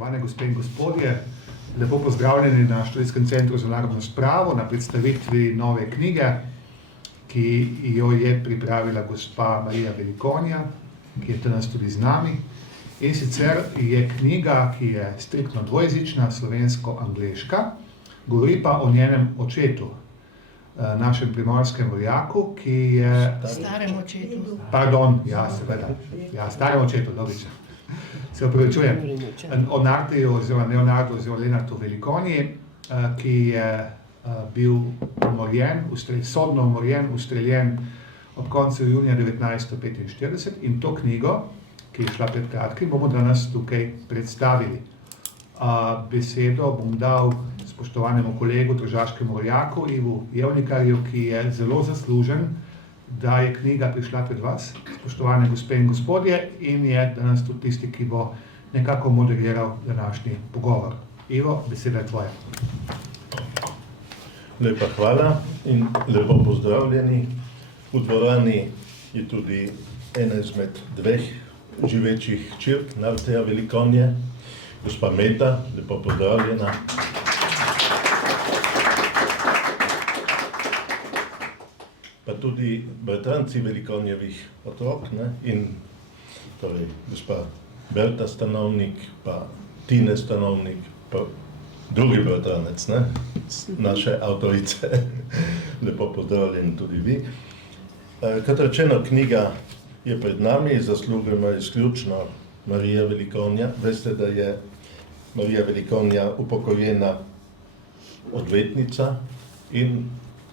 Spoštovane gospe in gospodje, lepo pozdravljeni na Študijskem centru za narodno spravo na predstavitvi nove knjige, ki jo je pripravila gospa Marija Velikonja, ki je danes tudi z nami. In sicer je knjiga, ki je striktno dvojezična, slovensko-angleška, govori pa o njenem očetu, našem primorskem vojaku, ki je... Starem očetu. Pardon, ja, seveda. Ja, starem očetu, dobično. Se opravičujem. O Narteju, oziroma Leonardu, oziroma Lenartu Velikonji, ki je bil umorjen, sodno umorjen, ustreljen ob koncu junija 1945 in to knjigo, ki je šla pred kratkim, bomo danes tukaj predstavili. Besedo bom dal spoštovanemu kolegu, tržaškemu rojaku Ivu Jevnikarju, ki je zelo zaslužen, da je knjiga prišla pred vas, spoštovane gospe in gospodje, in je danes tudi tisti, ki bo nekako moderiral današnji pogovor. Ivo, beseda je tvoja. Lepa hvala in lepo pozdravljeni. V dvorani je tudi ena izmed dveh živečih hčerk Narteja Velikonje, gospa Meta, lepo pozdravljena. Pa tudi bratranci Velikonjevih otrok, in torej gospa Berta Stanovnik, pa Tine Stanovnik, pa drugi bratranec, naše avtorice. Lepo pozdravljeni tudi vi. Kot rečeno, knjiga je pred nami, zasluga ima izključno Marija Velikonja. Veste, da je Marija Velikonja upokojena odvetnica in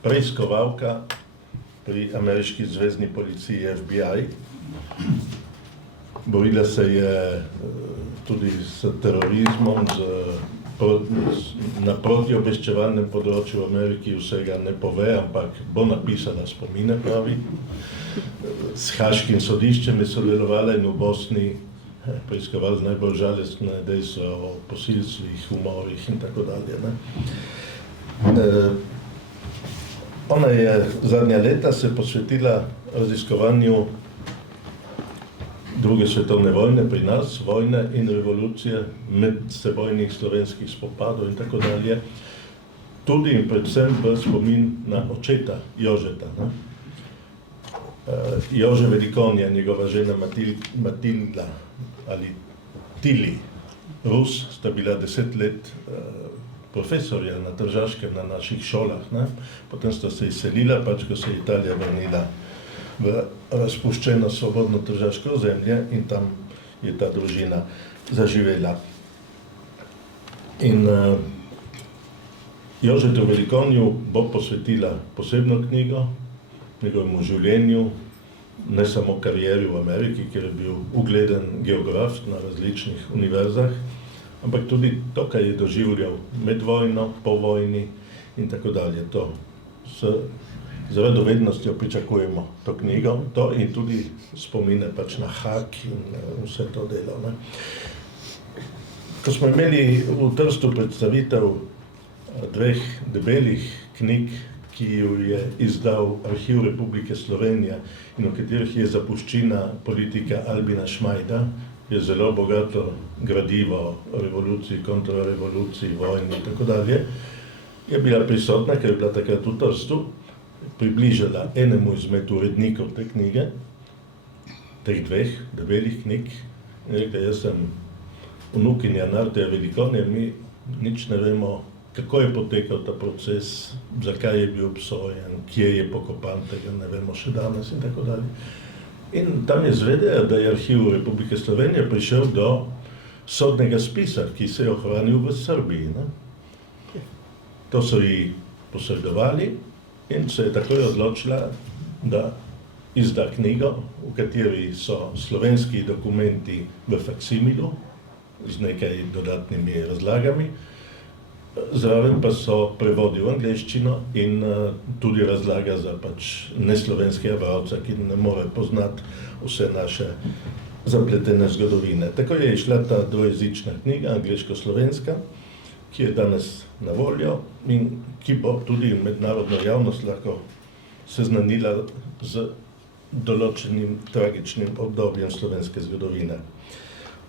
preiskovalka pri ameriški zvezni policiji FBI. Borila se je tudi s terorizmom, na protiobveščevalnem področju v Ameriki vsega ne pove, ampak bo napisala spomine, pravi. S Haaškim sodiščem je sodelovala in v Bosni preiskovala najbolj žalostne dejstva o posilstvih, umorih in tako dalje. Ona je zadnja leta se posvetila raziskovanju druge svetovne vojne pri nas, vojne in revolucije, medsebojnih slovenskih spopadov in tako dalje, tudi in predvsem v spomin na očeta Jožeta. Jože Velikonja, njegova žena Matilda ali Tili Rus, sta bila 10 let profesorja na Tržaškem, na naših šolah. Potem sta se izselila, ko se je Italija vrnila v razpuščeno svobodno tržaško ozemlje in tam je ta družina zaživela. In Jožetu Velikonju bo posvetila posebno knjigo, njegovemu življenju, ne samo karieri v Ameriki, kjer je bil ugleden geograf na različnih univerzah, ampak tudi to, kaj je doživljal med vojno, po vojni in tako dalje. To z radovednostjo pričakujemo to knjigo, to in tudi spomine na Haag in vse to delo. Ko smo imeli v Trstu predstavitev dveh debelih knjig, ki jo je izdal Arhiv Republike Slovenije in v katerih je zapuščina politika Albina Šmajda, je zelo bogato gradivo o revoluciji, kontrarevoluciji, vojni in tako dalje, je bila prisotna, ker je bila takrat v Trstu, približala enemu izmed urednikov te knjige, teh dveh debelih knjig, in rekla, jaz sem vnukinja Narteja Velikonje, mi nič ne vemo, kako je potekal ta proces, zakaj je bil obsojen, kje je pokopan, tega ne vemo še danes in tako dalje. In tam je zvedela, da je Arhiv Republike Slovenije prišel do sodnega spisa, ki se je ohranil v Srbiji. To so ji posredovali in se je takoj odločila, da izda knjigo, v kateri so slovenski dokumenti v faksimilu z nekaj dodatnimi razlagami, zraven pa so prevodi v angleščino in tudi razlaga za neslovenskega bralca, ki ne more poznati vse naše zapletene zgodovine. Tako je išla ta dvojezična knjiga, angleško-slovenska, ki je danes na voljo in ki bo tudi mednarodno javnost lahko seznanila z določenim tragičnim obdobjem slovenske zgodovine.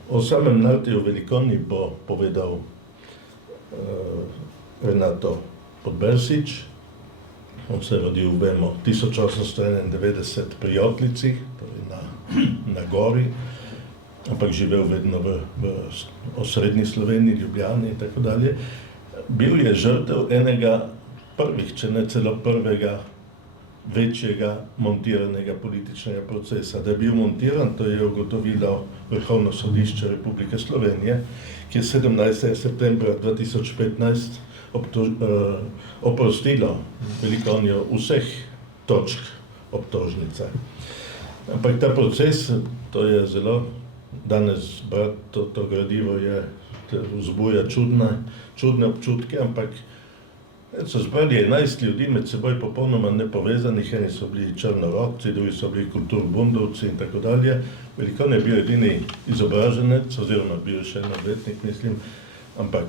O samem Narteju Velikonji bo povedal Renato Podbersič. On se je rodil, vemo, 1891 pri Jotlici, torej na gori, ampak živel vedno v osrednji Sloveniji, Ljubljani in tako dalje. Bil je žrtev enega prvih, če ne celo prvega večjega montiranega političnega procesa. Da je bil montiran, to je ugotovilo Vrhovno sodišče Republike Slovenije, ki je 17. septembra 2015 oprostilo Velikonjo vseh točk obtožnice. Ampak ta proces, to je zelo, danes brati to gradivo vzbuja čudne občutke, ampak so zbrali 11 ljudi med seboj popolnoma nepovezanih, eni so bili črnorokci, drugi so bili kulturbundovci in tako dalje. Velikonja je bil edini izobraženec, oziroma bil še en odvetnik, mislim, ampak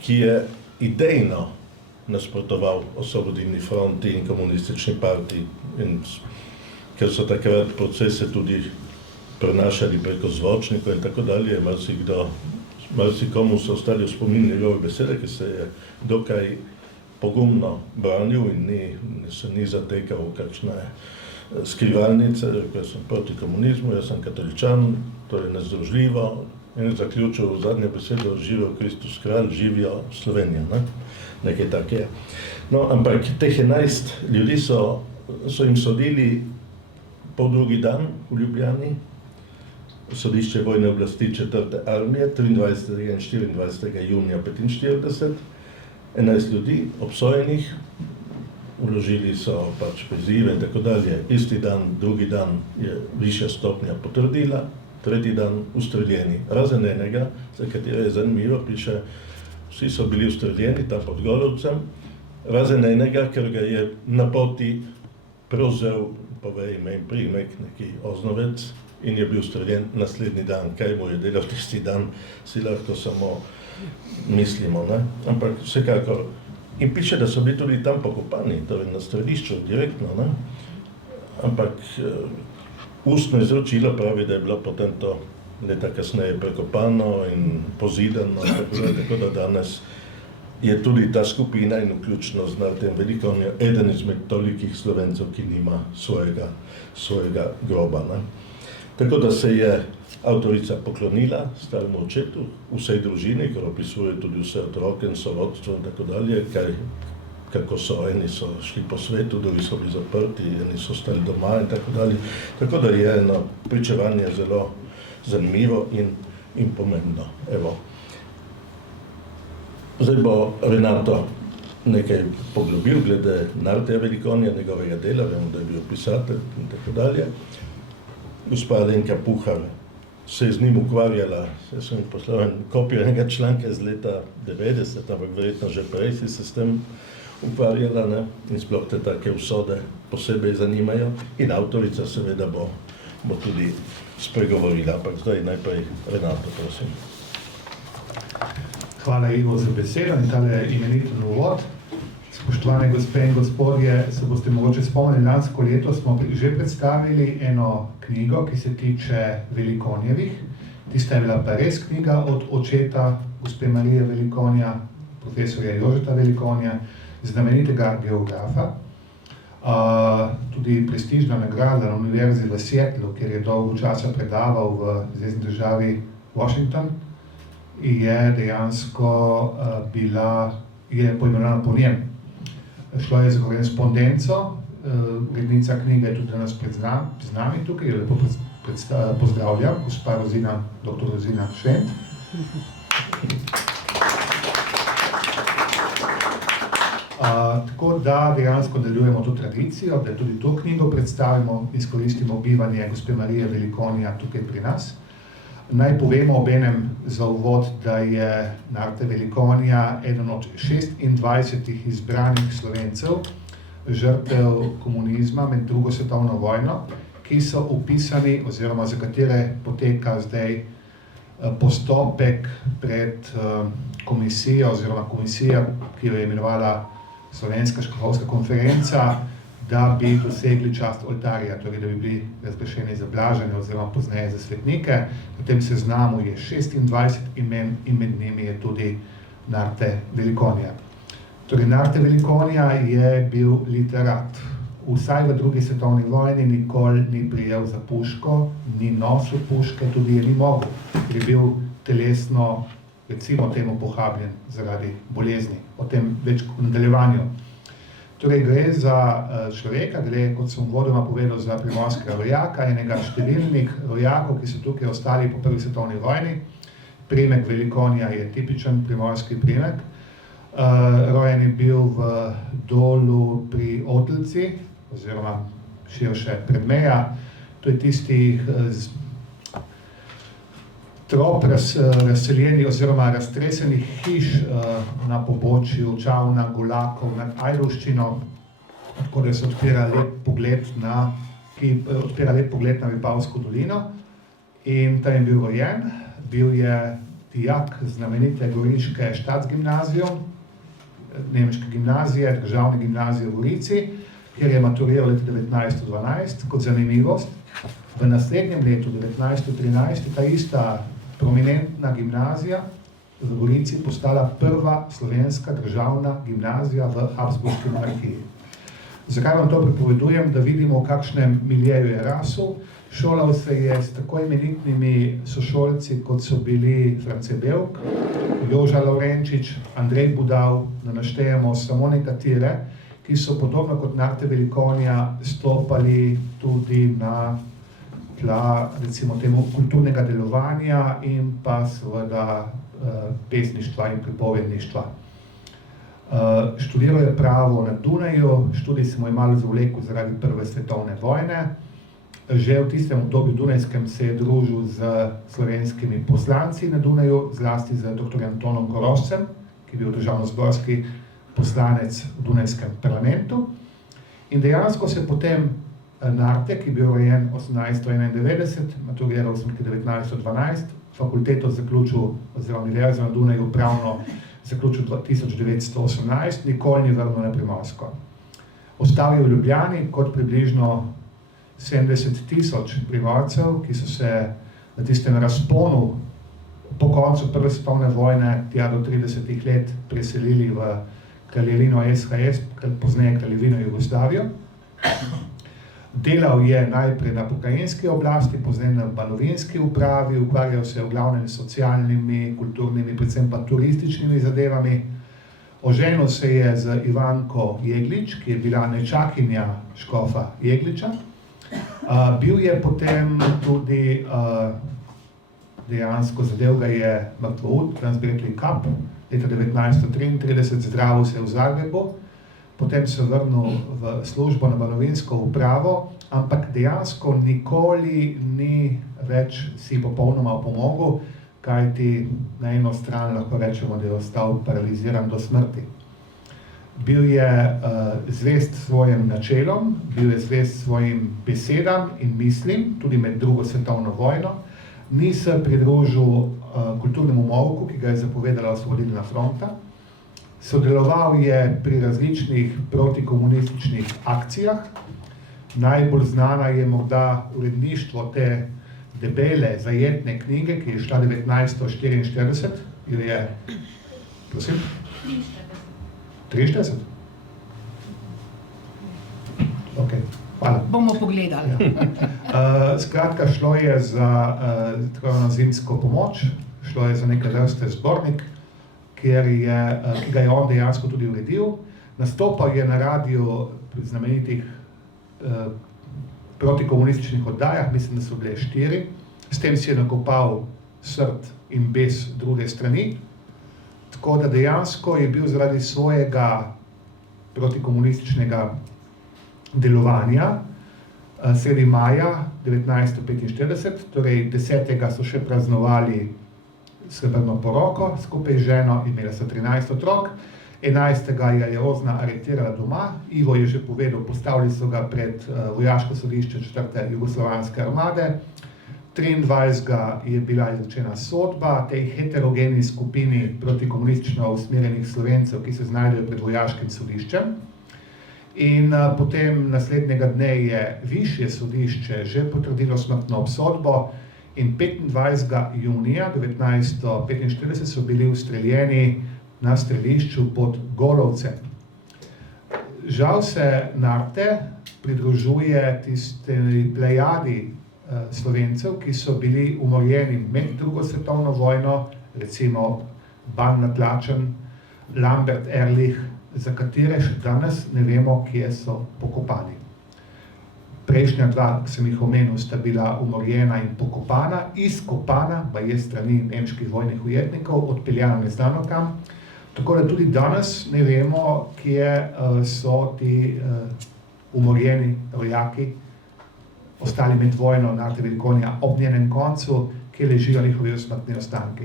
ki je idejno nasprotoval Osvobodilni fronti in komunistični partiji, in ker so takrat procese tudi prenašali preko zvočnikov in tako dalje, marsikomu so ostali v spomin njegove besede, ki se je dokaj pogumno branil in se ni zatekal v kakšne skrivalnice, rekel sem proti komunizmu, jaz sem katoličan, to je nezdružljivo, in je zaključil zadnje besede, živel Kristus kralj, živijo Slovenijo, nekaj take je. No, ampak teh 11 ljudi so jim sodili poldrugi dan v Ljubljani, sodišče vojne oblasti 4. armije, 23. in 24. junija 1945, 11 ljudi obsojenih, vložili so pač prizive in tako dalje. Isti dan, drugi dan je višja stopnja potrdila, tretji dan ustreljeni. Razen enega, za katero je zanimivo, piše, vsi so bili ustreljeni tam pod Golovcem, razen enega, ker ga je na poti prevzel, pove ime in priimek, neki Oznovec, in je bil ustreljen naslednji dan. Kaj mu je delal tisti dan, si lahko samo mislimo, ne? Ampak vsekakor. In piše, da so bili tudi tam pokopani, torej na strelišču direktno, ne? Ampak ustno izročilo pravi, da je bilo potem to leta kasneje prekopano in pozidano, tako da danes je tudi ta skupina in vključno z Nartejem Velikonjo eden izmed tolikih Slovencev, ki nima svojega groba, ne? Tako da se je avtorica poklonila staremu očetu, vsej družini, ker opisuje tudi vse otroke in sorodstvo in tako dalje, kako so, eni so šli po svetu, drugi so bili zaprti, eni so ostali doma in tako dalje. Tako da je eno pričevanje zelo zanimivo in pomembno. Evo. Zdaj bo Renato nekaj poglobil glede Narteja Velikonja, njegovega dela, vemo, da je bil pisatelj in tako dalje. Gospa Alenka Puhar se je z njim ukvarjala, jaz sem poslal kopijo enega članka iz leta 90, ampak verjetno že prej si se s tem ukvarjala, ne? In sploh te take usode posebej zanimajo. In avtorica seveda bo tudi spregovorila, ampak zdaj najprej Renato, prosim. Hvala, Ivo, za besedo in tale imeniten uvod. Spoštovane gospe in gospodje, se boste mogoče spomnili, lansko leto smo že predstavili eno knjigo, ki se tiče Velikonjevih. Tista je bila pa res knjiga od očeta gospe Marije Velikonja, profesorja Jožeta Velikonja, znamenitega geografa. Tudi prestižna nagrada na univerzi v Seattlu, kjer je dolgo časa predaval v zvezni državi Washington, je dejansko poimenovana po njem. Šlo je za korespondenco, urednica knjige je tudi danes z nami tukaj, jo lepo pozdravljam, gospa dr. Rozina Švent. Tako da dejansko nadaljujemo to tradicijo, da tudi to knjigo predstavimo, izkoristimo bivanje gospe Marije Velikonja tukaj pri nas. Naj povemo obenem za uvod, da je Narte Velikonja eden od 26 izbranih Slovencev, žrtev komunizma med drugo svetovno vojno, ki so vpisani oziroma za katere poteka zdaj postopek pred komisijo oziroma komisija, ki jo je imenovala Slovenska škofovska konferenca, da bi dosegli čast oltarja, torej da bi bili razglašeni za blažene oziroma pozneje za svetnike. Na tem seznamu je 26 imen in med njimi je tudi Narte Velikonija. Torej, Narte Velikonija je bil literat. Vsaj v drugi svetovni vojni nikoli ni prijel za puško, ni nosil puške, tudi je ni mogel, ker je bil telesno, recimo temu, pohabljen zaradi bolezni. O tem več v nadaljevanju. Torej, gre za človeka, gre, kot sem uvodoma povedal, za primorskega rojaka, enega številnih rojakov, ki so tukaj ostali po prvi svetovni vojni. Priimek Velikonija je tipičen primorski priimek. Rojen je bil v Dolu pri Otelci, oziroma širše Predmeja. To je tistih trop razseljenih oziroma raztresenih hiš na pobočju Čavna, Golakov nad Ajdovščino, tako da se odpira lep pogled na Vipavsko dolino. In tam je bil rojen, bil je dijak znamenite goriške Staatsgymnasium, nemške gimnazije, državne gimnazije v Gorici, kjer je maturiral leta 1912. Kot zanimivost, v naslednjem letu, 1913, je ta ista prominentna gimnazija v Gorici postala prva slovenska državna gimnazija v Habsburški monarhiji. Zakaj vam to pripovedujem? Da vidimo, v kakšnem miljeju je rasel. Šolal se je s tako imenitnimi sošolci, kot so bili France Bevk, Joža Lavrenčič, Andrej Budal, da naštejemo samo nekatere, ki so podobno kot Narte Velikonija stopali tudi na tla, recimo temu, kulturnega delovanja in pa seveda pesništva in pripovedništva. Študiral je pravo na Dunaju, študij se mu je malo zavlekel zaradi prve svetovne vojne. Že v tistem obdobju dunajskem se je družil z slovenskimi poslanci na Dunaju, zlasti z dr. Antonom Korošcem, ki je bil državnozborski poslanec v Dunajskem parlamentu. In dejansko se potem Narte, ki je bil rojen 1891, maturiral v 1912, fakulteto zaključil, oziroma univerzo na Dunaju pravno zaključil 1918, nikoli ni vrnil na Primorsko. Ostal je v Ljubljani kot približno 70,000 Primorcev, ki so se na tistem razponu po koncu prve svetovne vojne tja do 30 let preselili v kraljevino SHS, pozneje kraljevino Jugoslavijo. Delal je najprej na pokrajinski oblasti, pozneje na banovinski upravi, ukvarjal se v glavnem s socialnimi, kulturnimi, predvsem pa turističnimi zadevami. Oženil se je z Ivanko Jeglič, ki je bila nečakinja škofa Jegliča. Bil je potem tudi, dejansko zadev ga je mrtvoud, danes bi rekli kap, leta 1933, zdravil se je v Zagrebu, potem se vrnil v službo na banovinsko upravo, ampak dejansko nikoli ni več si popolnoma pomogel, kajti na eno stran lahko rečemo, da je ostal paraliziran do smrti. Bil je zvest svojim načelom, bil je zvest svojim besedam in mislim, tudi med drugo svetovno vojno. Ni se pridružil kulturnemu molku, ki ga je zapovedala Osvobodilna fronta. Sodeloval je pri različnih protikomunističnih akcijah. Najbolj znana je morda uredništvo te debele, zajetne knjige, ki je šla 1944, jo je, prosim? 43? Ok, hvala. Bomo pogledali. Ja. Skratka, šlo je za zimsko pomoč, šlo je za neke vrste zbornik, ki ga je on dejansko tudi uredil. Nastopal je na radiju znamenitih protikomunističnih oddajah, mislim, da so bile 4. S tem si je nakopal srd in bes druge strani. Tako da dejansko je bil zaradi svojega protikomunističnega delovanja sredi maja 1945, torej 10. so še praznovali srebrno poroko, skupaj z ženo, imela so 13 otrok, 11. je Ozna aretirala doma, Ivo je že povedal, postavili so ga pred vojaško sodišče 4. jugoslovanske armade, 23. je bila izrečena sodba tej heterogeni skupini protikomunistično usmerjenih Slovencev, ki se znajdejo pred vojaškim sodiščem. In potem naslednjega dne je višje sodišče že potrdilo smrtno obsodbo in 25. junija 1945 so bili ustreljeni na strelišču pod Golovcem. Žal se Narte pridružuje tistej plejadi Slovencev, ki so bili umorjeni med drugo svetovno vojno, recimo Ban Natlačen, Lambert Ehrlich, za katere še danes ne vemo, kje so pokopani. Prejšnja dva, ki sem jih omenil, sta bila umorjena in pokopana, izkopana, baje strani nemških vojnih ujetnikov, odpeljana neznano kam. Tako da tudi danes ne vemo, kje so ti umorjeni rojaki ostali med vojno Narte Velikonija ob njenem koncu, kje ležijo njihovi smrtni ostanki.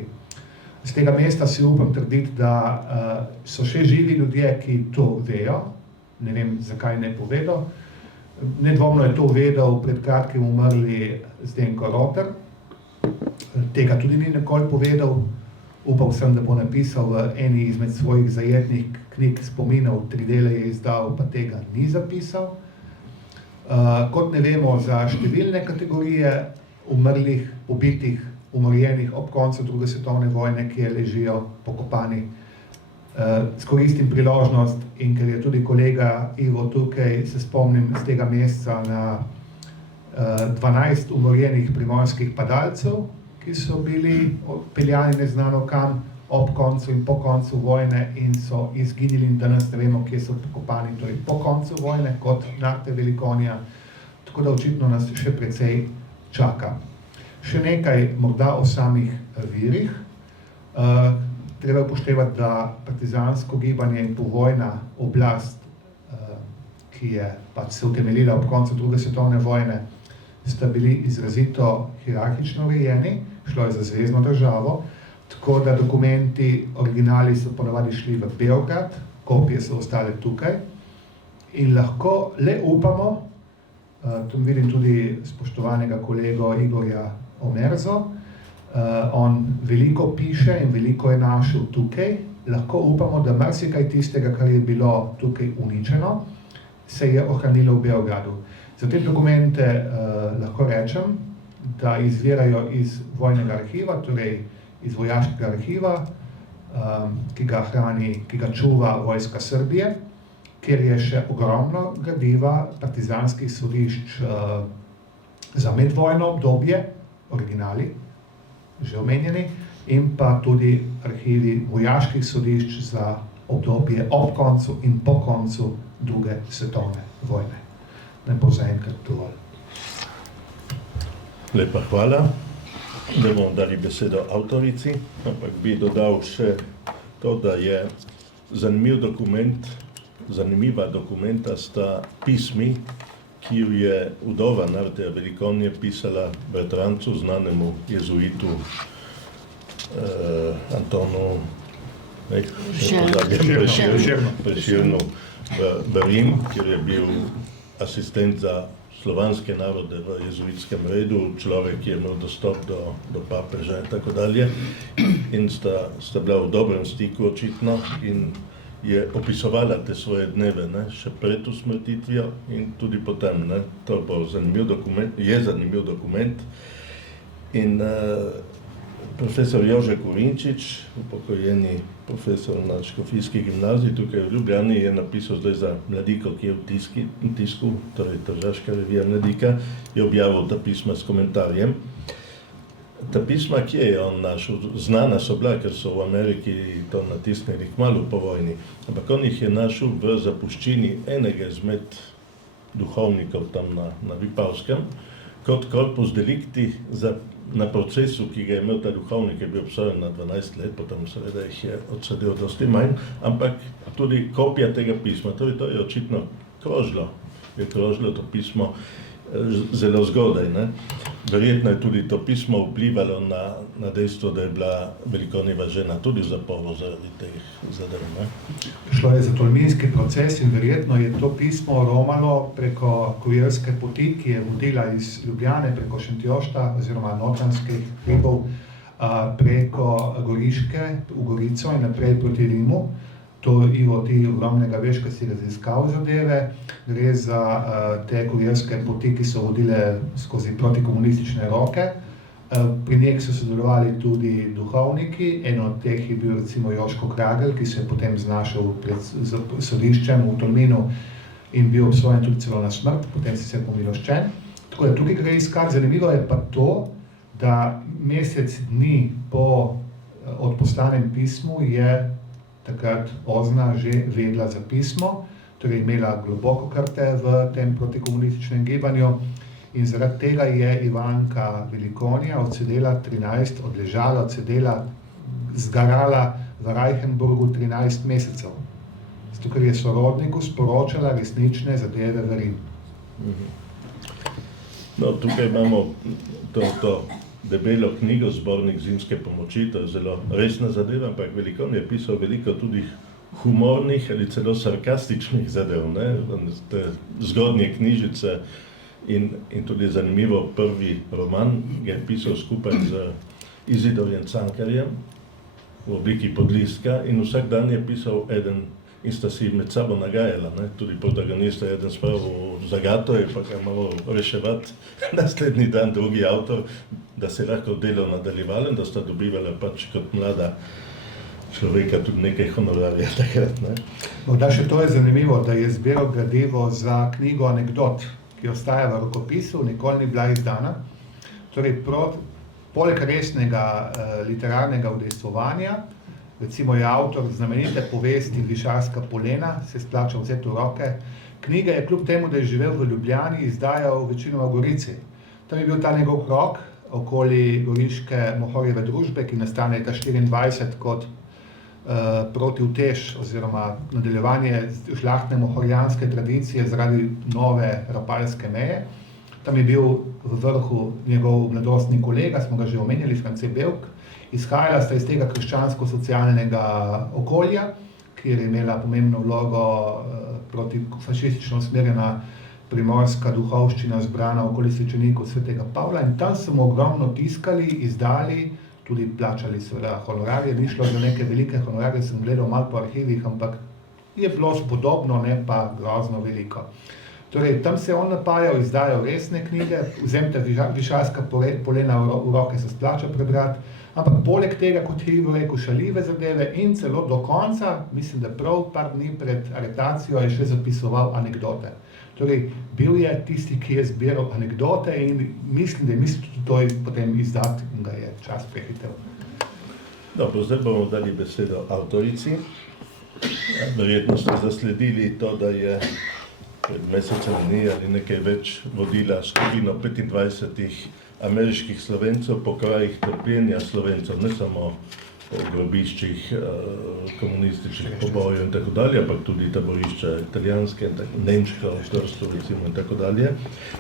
Z tega mesta si upam trditi, da so še živi ljudje, ki to vejo, ne vem, zakaj ne povedo. Nedvomno je to vedel pred kratkim umrli Zdenko Roter, tega tudi ni nikoli povedal. Upal sem, da bo napisal v eni izmed svojih zajetnih knjig spominov, 3 dele je izdal, pa tega ni zapisal. Kot ne vemo za številne kategorije umrlih, ubitih, umorjenih ob koncu druge svetovne vojne, kjer ležijo pokopani. Skoristim priložnost in ker je tudi kolega Ivo tukaj, se spomnim z tega meseca na 12 umorjenih primorskih padalcev, ki so bili odpeljani neznano kam ob koncu in po koncu vojne in so izginili in danes ne vemo, kje so pokopani, torej po koncu vojne kot Narte Velikonija. Tako da očitno nas še precej čaka. Še nekaj morda o samih virih. Treba upoštevati, da partizansko gibanje in povojna oblast, ki je pač se utemeljila ob koncu druge svetovne vojne, sta bili izrazito hierarhično urejeni, šlo je za zvezno državo, tako da dokumenti, originali so ponavadi šli v Beograd, kopije so ostale tukaj in lahko le upamo, tu vidim tudi spoštovanega kolego Igorja Omerzo, on veliko piše in veliko je našel tukaj, lahko upamo, da marsikaj tistega, kar je bilo tukaj uničeno, se je ohranilo v Beogradu. Za te dokumente lahko rečem, da izvirajo iz vojnega arhiva, torej iz vojaškega arhiva, ki ga čuva vojska Srbije, kjer je še ogromno gradiva partizanskih sodišč za medvojno obdobje, originali, že omenjeni, in pa tudi arhivi vojaških sodišč za obdobje ob koncu in po koncu druge svetovne vojne. Ne bo zaenkrat dovolj. Lepa hvala. Da bomo dali besedo avtorici, ampak bi dodal še to, da je zanimiva dokumenta sta pismi, ki ju je vdova Narteja Velikonije pisala bratrancu, znanemu jezuitu Antonu Prešernu v Rim, kjer je bil asistent za slovanske narode v jezuitskem redu, človek, ki je imel dostop do papeža in tako dalje. In sta bila v dobrem stiku očitno in je opisovala te svoje dneve, še pred usmrtitvijo in tudi potem. To bo zanimiv dokument. In profesor Jože Kurinčič, upokojeni profesor na Škofijski gimnaziji tukaj v Ljubljani, je napisal zdaj za Mladiko, ki je v tisku, torej Tržaška revija Mladika, je objavil ta pisma s komentarjem. Ta pisma, kje je on našel? Znana so bila, ker so v Ameriki to natisnili kmalu po vojni, ampak on jih je našel v zapuščini enega izmed duhovnikov tam na Vipavskem, kot corpus delicti na procesu, ki ga je imel ta duhovnik, je bil obsojen na 12 let, potem seveda jih je odsedel dosti manj, ampak tudi kopija tega pisma, torej to je očitno krožilo to pismo zelo zgodaj. Verjetno je tudi to pismo vplivalo na dejstvo, da je bila Velikonijeva žena tudi v zaporu zaradi teh zadev. Šlo je za tolminski proces in verjetno je to pismo romalo preko kurirske poti, ki je vodila iz Ljubljane preko Šentjošta oziroma Notranjskih hribov preko Goriške v Gorico in naprej proti Rimu. To, Ivo, ti ogromnega veš, ker si raziskal zadeve. Gre za te kurirske poti, ki so vodile skozi protikomunistične roke. Pri njih so sodelovali tudi duhovniki, en od teh je bil recimo Joško Kragelj, ki se je potem znašel pred sodiščem v Tolminu in bil obsojen tudi celo na smrt, potem sicer pomiloščen. Tako da tukaj gre iskat. Zanimivo je pa to, da mesec dni po odposlanem pismu je takrat Ozna že vedela za pismo, torej imela globoko krte v tem protikomunističnem gibanju. In zaradi tega je Ivanka Velikonija odležala, zgarala v Reichenburgu 13 mesecev. Zato, ker je sorodniku sporočala resnične zadeve v Rim. No, tukaj imamo to debelo knjigo, zbornik Zimske pomoči, to je zelo resna zadeva, ampak Velikon je pisal veliko tudi humornih ali celo sarkastičnih zadev, ne? Te zgodnje knjižice in tudi zanimivo prvi roman je pisal skupaj z Izidorjem Cankarjem v obliki podlistka in vsak dan je pisal eden in sta si med sabo nagajala, ne? Tudi protagonista je eden spravil zagato in pa ga malo reševati naslednji dan drugi avtor, da se lahko delo nadaljevalo in da sta dobivala pač kot mlada človeka tudi nekaj honorarja takrat, ne? Morda še to je zanimivo, da je zbiral gradivo za knjigo anekdot, ki ostaja v rokopisu, nikoli ni bila izdana. Torej, poleg resnega literarnega udejstvovanja, recimo je avtor znamenite povesti Višarska polena, se splača vzeti v roke. Knjige je kljub temu, da je živel v Ljubljani, izdajal večinoma v Gorici. Tam je bil ta njegov krog okoli goriške Mohorjeve družbe, ki nastane leta 24 kot protivtež oziroma nadaljevanje žlahtne mohorjanske tradicije zaradi nove rapalske meje. Tam je bil v vrhu njegov mladostni kolega, smo ga že omenjali, France Belk. Izhajala sta iz tega krščansko-socialnega okolja, kjer je imela pomembno vlogo protifašistično usmerjena primorska duhovščina zbrana okoli svečenikov svetega Pavla in tam so mu ogromno tiskali, izdali, tudi plačali seveda honorarje, ni šlo za neke velike honorarje, sem gledal malo po arhivih, ampak je bilo spodobno, ne pa grozno veliko. Torej, tam se je on napajal, izdajal resne knjige, Vzemite Višarska polena v roke, se splača prebrati, ampak poleg tega, kot je Ivo rekel, šaljive zadeve in celo do konca, mislim, da prav par dni pred aretacijo je še zapisoval anekdote. Torej, bil je tisti, ki je zbiral anekdote in mislim, da je mislil tudi to potem izdati in ga je čas prehitel. Dobro, zdaj bomo dali besedo avtorici. Verjetno ste zasledili to, da je pred mesecem dni ali nekaj več vodila skupino 25 ameriških Slovencev po krajih trpljenja Slovencev, ne samo po grobiščih komunističnih pobojev in tako dalje, ampak tudi taborišča italijanske, nemška v Trstu recimo in tako dalje.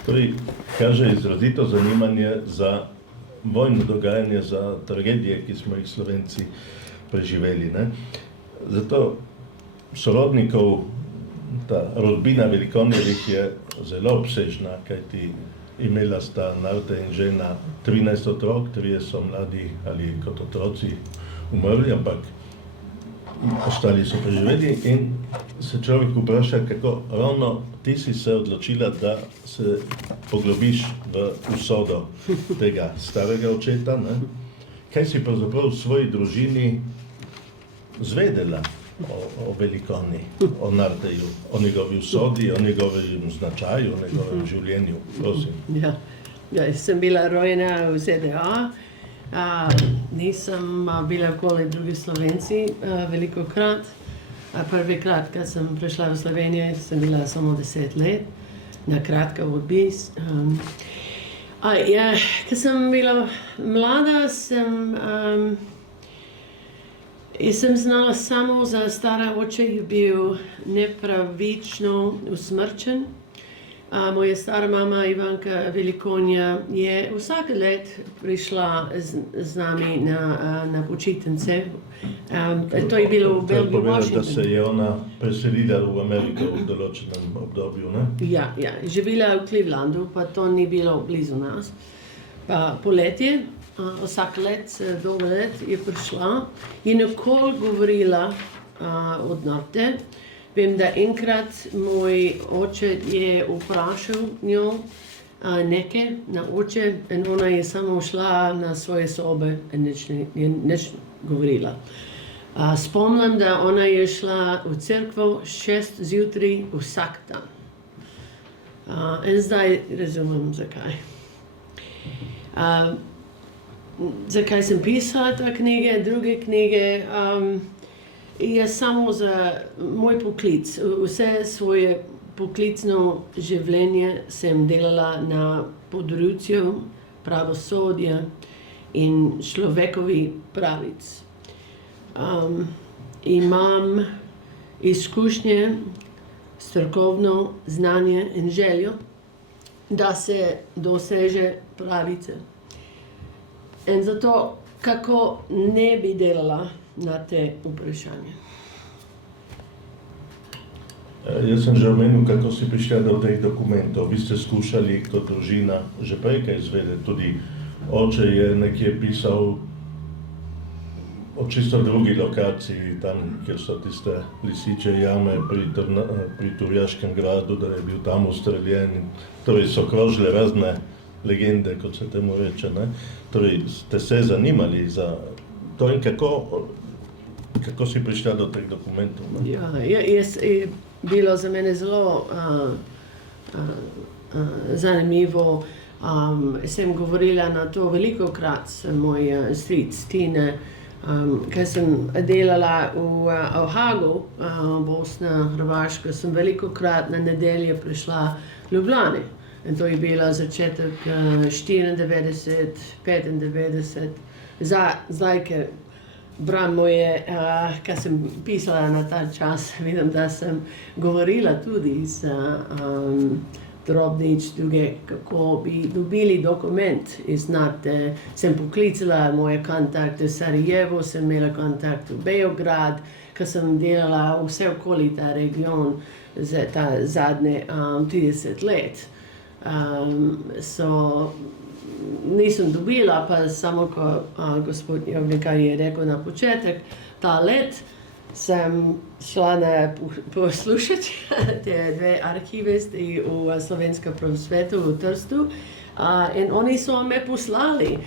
Torej, kaže izrazito zanimanje za vojno dogajanje, za tragedije, ki smo jih Slovenci preživeli, ne. Zato sorodnikov, ta rodbina Velikonjevih je zelo obsežna, kajti imela sta Narte in žena 13 otrok, 3 so mladi ali kot otroci umrli, ampak ostali so preživeli in se človek vpraša, kako ravno ti si se odločila, da se poglobiš v usodo tega starega očeta, ne? Kaj si pravzaprav v svoji družini zvedela o Velikoni, o Narteju, o njegovi usodi, o njegovem značaju, o njegovem življenju, prosim. Ja, sem bila rojena v ZDA, nisem bila okoli drugi Slovenci velikokrat. Prvikrat, kad sem prišla v Slovenijo, sem bila samo 10 let, na kratka obis. Kad sem bila mlada, sem znala samo za stara oče, je bil nepravično usmrčen. Moja stara mama Ivanka Velikonja je vsake let prišla z nami na počitnice. To je bilo v Belgiji, Washingtonu. Da se je ona preselila v Ameriko v določenem obdobju, ne? Ja, živela v Clevelandu, pa to ni bilo blizu nas. Pa poletje, vsak let, dolgo let je prišla in nikoli govorila od Norte. Vem, da enkrat moj oče je vprašal njo nekaj na oče in ona je samo šla na svoje sobe in nič govorila. Spomnim, da ona je šla v cerkvo 6 zjutraj vsak dan. In zdaj razumem, zakaj. Zakaj sem pisala te knjige, druge knjige, je samo za moj poklic. Vse svoje poklicno življenje sem delala na področju pravosodja in človekovi pravic. Imam izkušnje, strokovno znanje in željo, da se doseže pravice. In zato, kako ne bi delala na te vprašanje. Jaz sem že omenil, kako si prišla do teh dokumentov. Vi ste skušali kot družina že prej kaj izvedeti. Tudi oče je nekje pisal o čisto drugi lokaciji, tam, kjer so tiste lisiče jame pri Turjaškem gradu, da je bil tam ustreljen. Torej so krožile razne legende, kot se temu reče, ne? Torej ste se zanimali za to in kako si prišla do teh dokumentov? Ne? Ja, je bilo za mene zelo zanimivo. Sem govorila na to velikokrat s moj stric Tine, ker sem delala v Hagu, Bosna, Hrvaška, sem velikokrat na nedelje prišla v Ljubljani. In to je bilo začetek 94, 95. Zdaj, ker bram moje, kad sem pisala na ta čas, vidim, da sem govorila tudi z Drobnič, druge, kako bi dobili dokument iz Narte. Sem poklicala moje kontakte v Sarajevo, sem imela kontakt v Beograd, ker sem delala vse okoli ta region za ta zadnje 30 let. Nisem dobila, pa samo ko gospod Jovnika je rekel na početek, ta let sem šla poslušati te dve arhivisti v Slovenskem prosvetu v Trstu in oni so me poslali.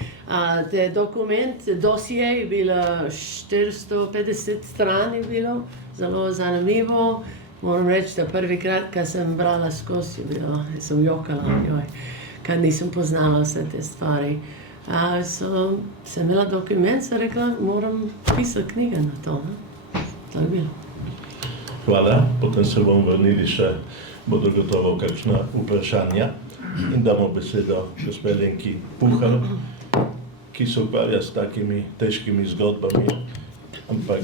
Te dokument, dosje je bilo 450 strani bilo, zelo zanimivo. Moram reči, da prvikrat, kad sem brala skozi, sem jokala, kad nisem poznala vse te stvari. Sem imela dokument, sem rekla, moram pisati knjige na to. To je bilo. Hvala, potem se bomo vrnili še, bodo gotovo kakšna vprašanja in damo besedo gospe Lenki Puhar, ki se ukvarja s takimi težkimi zgodbami, ampak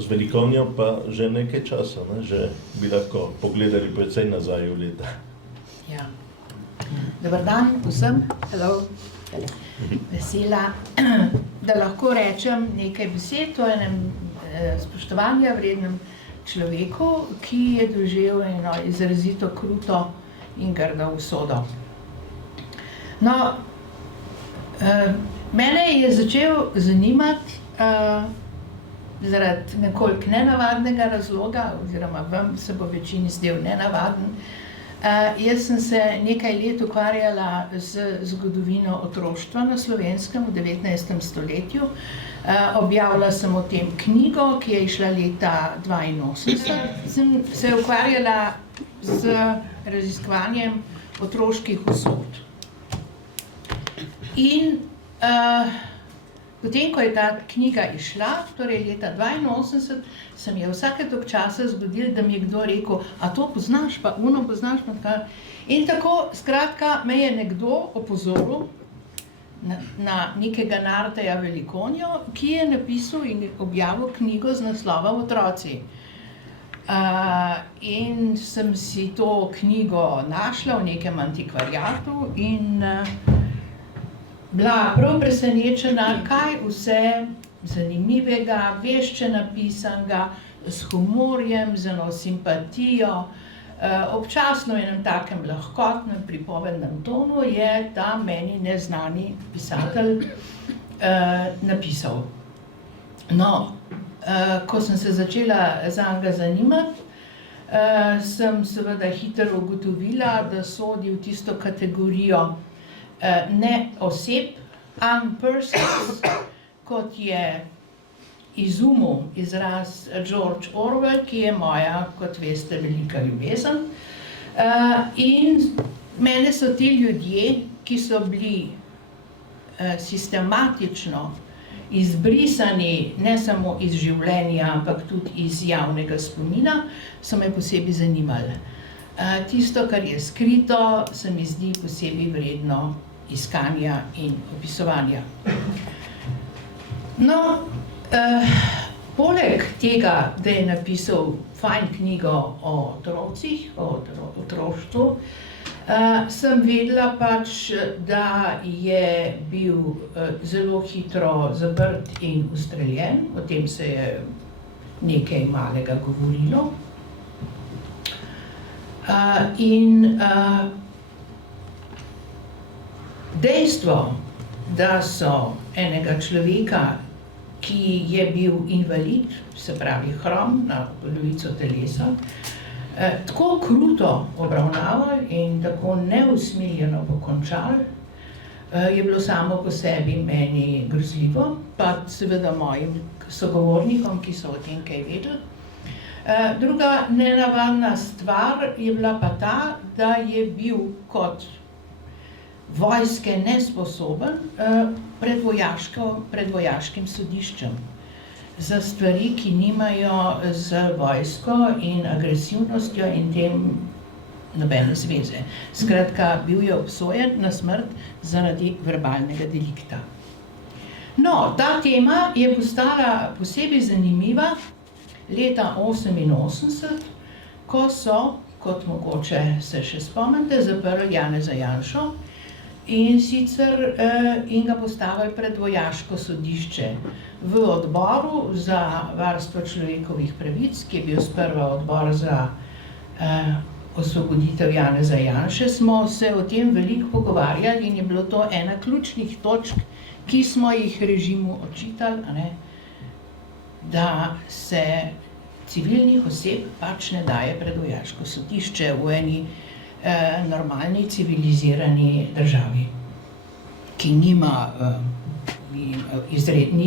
z Velikonjo pa že nekaj časa, ne? Že bi lahko pogledali precej nazaj v leta. Ja. Dobar dan vsem. Hello. Vesela, da lahko rečem nekaj besed o enem spoštovanja vrednem človeku, ki je doživel eno izrazito kruto in grdo usodo. No, mene je začel zanimati zaradi nekoliko nenavadnega razloga, oziroma vam se bo večini zdel nenavaden. Jaz sem se nekaj let ukvarjala z zgodovino otroštva na Slovenskem v 19. stoletju. Objavila sem o tem knjigo, ki je išla leta 82. Sem se ukvarjala z raziskovanjem otroških usod. In potem, ko je ta knjiga išla, torej leta 82, se mi je vsake toliko časa zgodilo, da mi je kdo rekel, a to poznaš, pa ono poznaš, pa tako. In tako, skratka, me je nekdo opozoril na nekega Narteja Velikonjo, ki je napisal in objavil knjigo z naslovom Otroci. In sem si to knjigo našla v nekem antikvariatu in bila prav presenečena, kaj vse zanimivega, vešče napisanega, s humorjem, z eno simpatijo, občasno v enem takem lahkotnem pripovednem tonu je ta meni neznani pisatelj napisal. No, ko sem se začela zanj zanimati, sem seveda hitro ugotovila, da sodi v tisto kategorijo ne oseb, unpersons, kot je izumil izraz George Orwell, ki je moja, kot veste, velika ljubezen. In mene so ti ljudje, ki so bili sistematično izbrisani ne samo iz življenja, ampak tudi iz javnega spomina, so me posebej zanimali. Tisto, kar je skrito, se mi zdi posebej vredno iskanja in opisovanja. No, poleg tega, da je napisal fajn knjigo o otrocih, o otroštvu, sem vedela pač, da je bil zelo hitro zaprt in ustreljen, o tem se je nekaj malega govorilo. In dejstvo, da so enega človeka, ki je bil invalid, se pravi hrom na polovico telesa, tako kruto obravnavali in tako neusmiljeno pokončali, je bilo samo po sebi meni grozljivo, pa seveda mojim sogovornikom, ki so o tem kaj vedeli. Druga nenavadna stvar je bila pa ta, da je bil kot vojske nesposoben pred vojaškim sodiščem za stvari, ki nimajo z vojsko in agresivnostjo in tem nobene zveze. Skratka, bil je obsojen na smrt zaradi verbalnega delikta. No, ta tema je postala posebej zanimiva leta 1988, ko so, kot mogoče se še spomnite, zaprli Janeza Janšo in sicer in ga postavili pred vojaško sodišče v odboru za varstvo človekovih pravic, ki je bil sprva odbor za osvoboditev Janeza Janše, smo se o tem veliko pogovarjali in je bilo to ena ključnih točk, ki smo jih režimu očitali, da se civilnih oseb pač ne daje pred vojaško sodišče v eni normalni, civilizirani državi, ki nima ni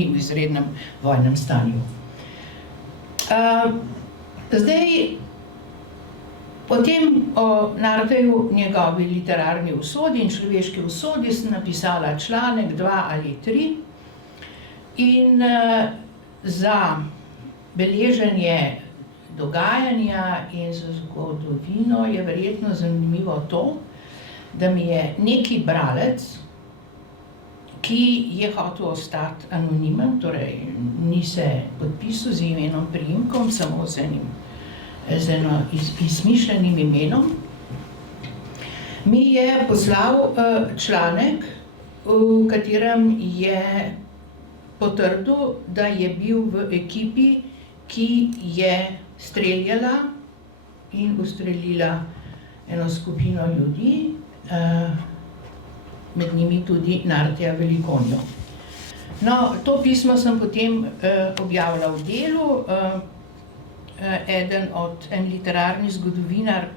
v izrednem vojnem stanju. Zdaj, potem o Narteju, njegovi literarni usodi in človeški usodi sem napisala članek 2 ali 3 in za beleženje dogajanja in za zgodovino je verjetno zanimivo to, da mi je neki bralec, ki je hotel ostati anonimen, torej ni se podpisal z imenom, priimkom, samo z eno izmišljenim imenom, mi je poslal članek, v katerem je potrdil, da je bil v ekipi, ki je streljala in ustrelila eno skupino ljudi, med njimi tudi Narteja Velikonjo. No, to pismo sem potem objavila v Delu, en literarni zgodovinar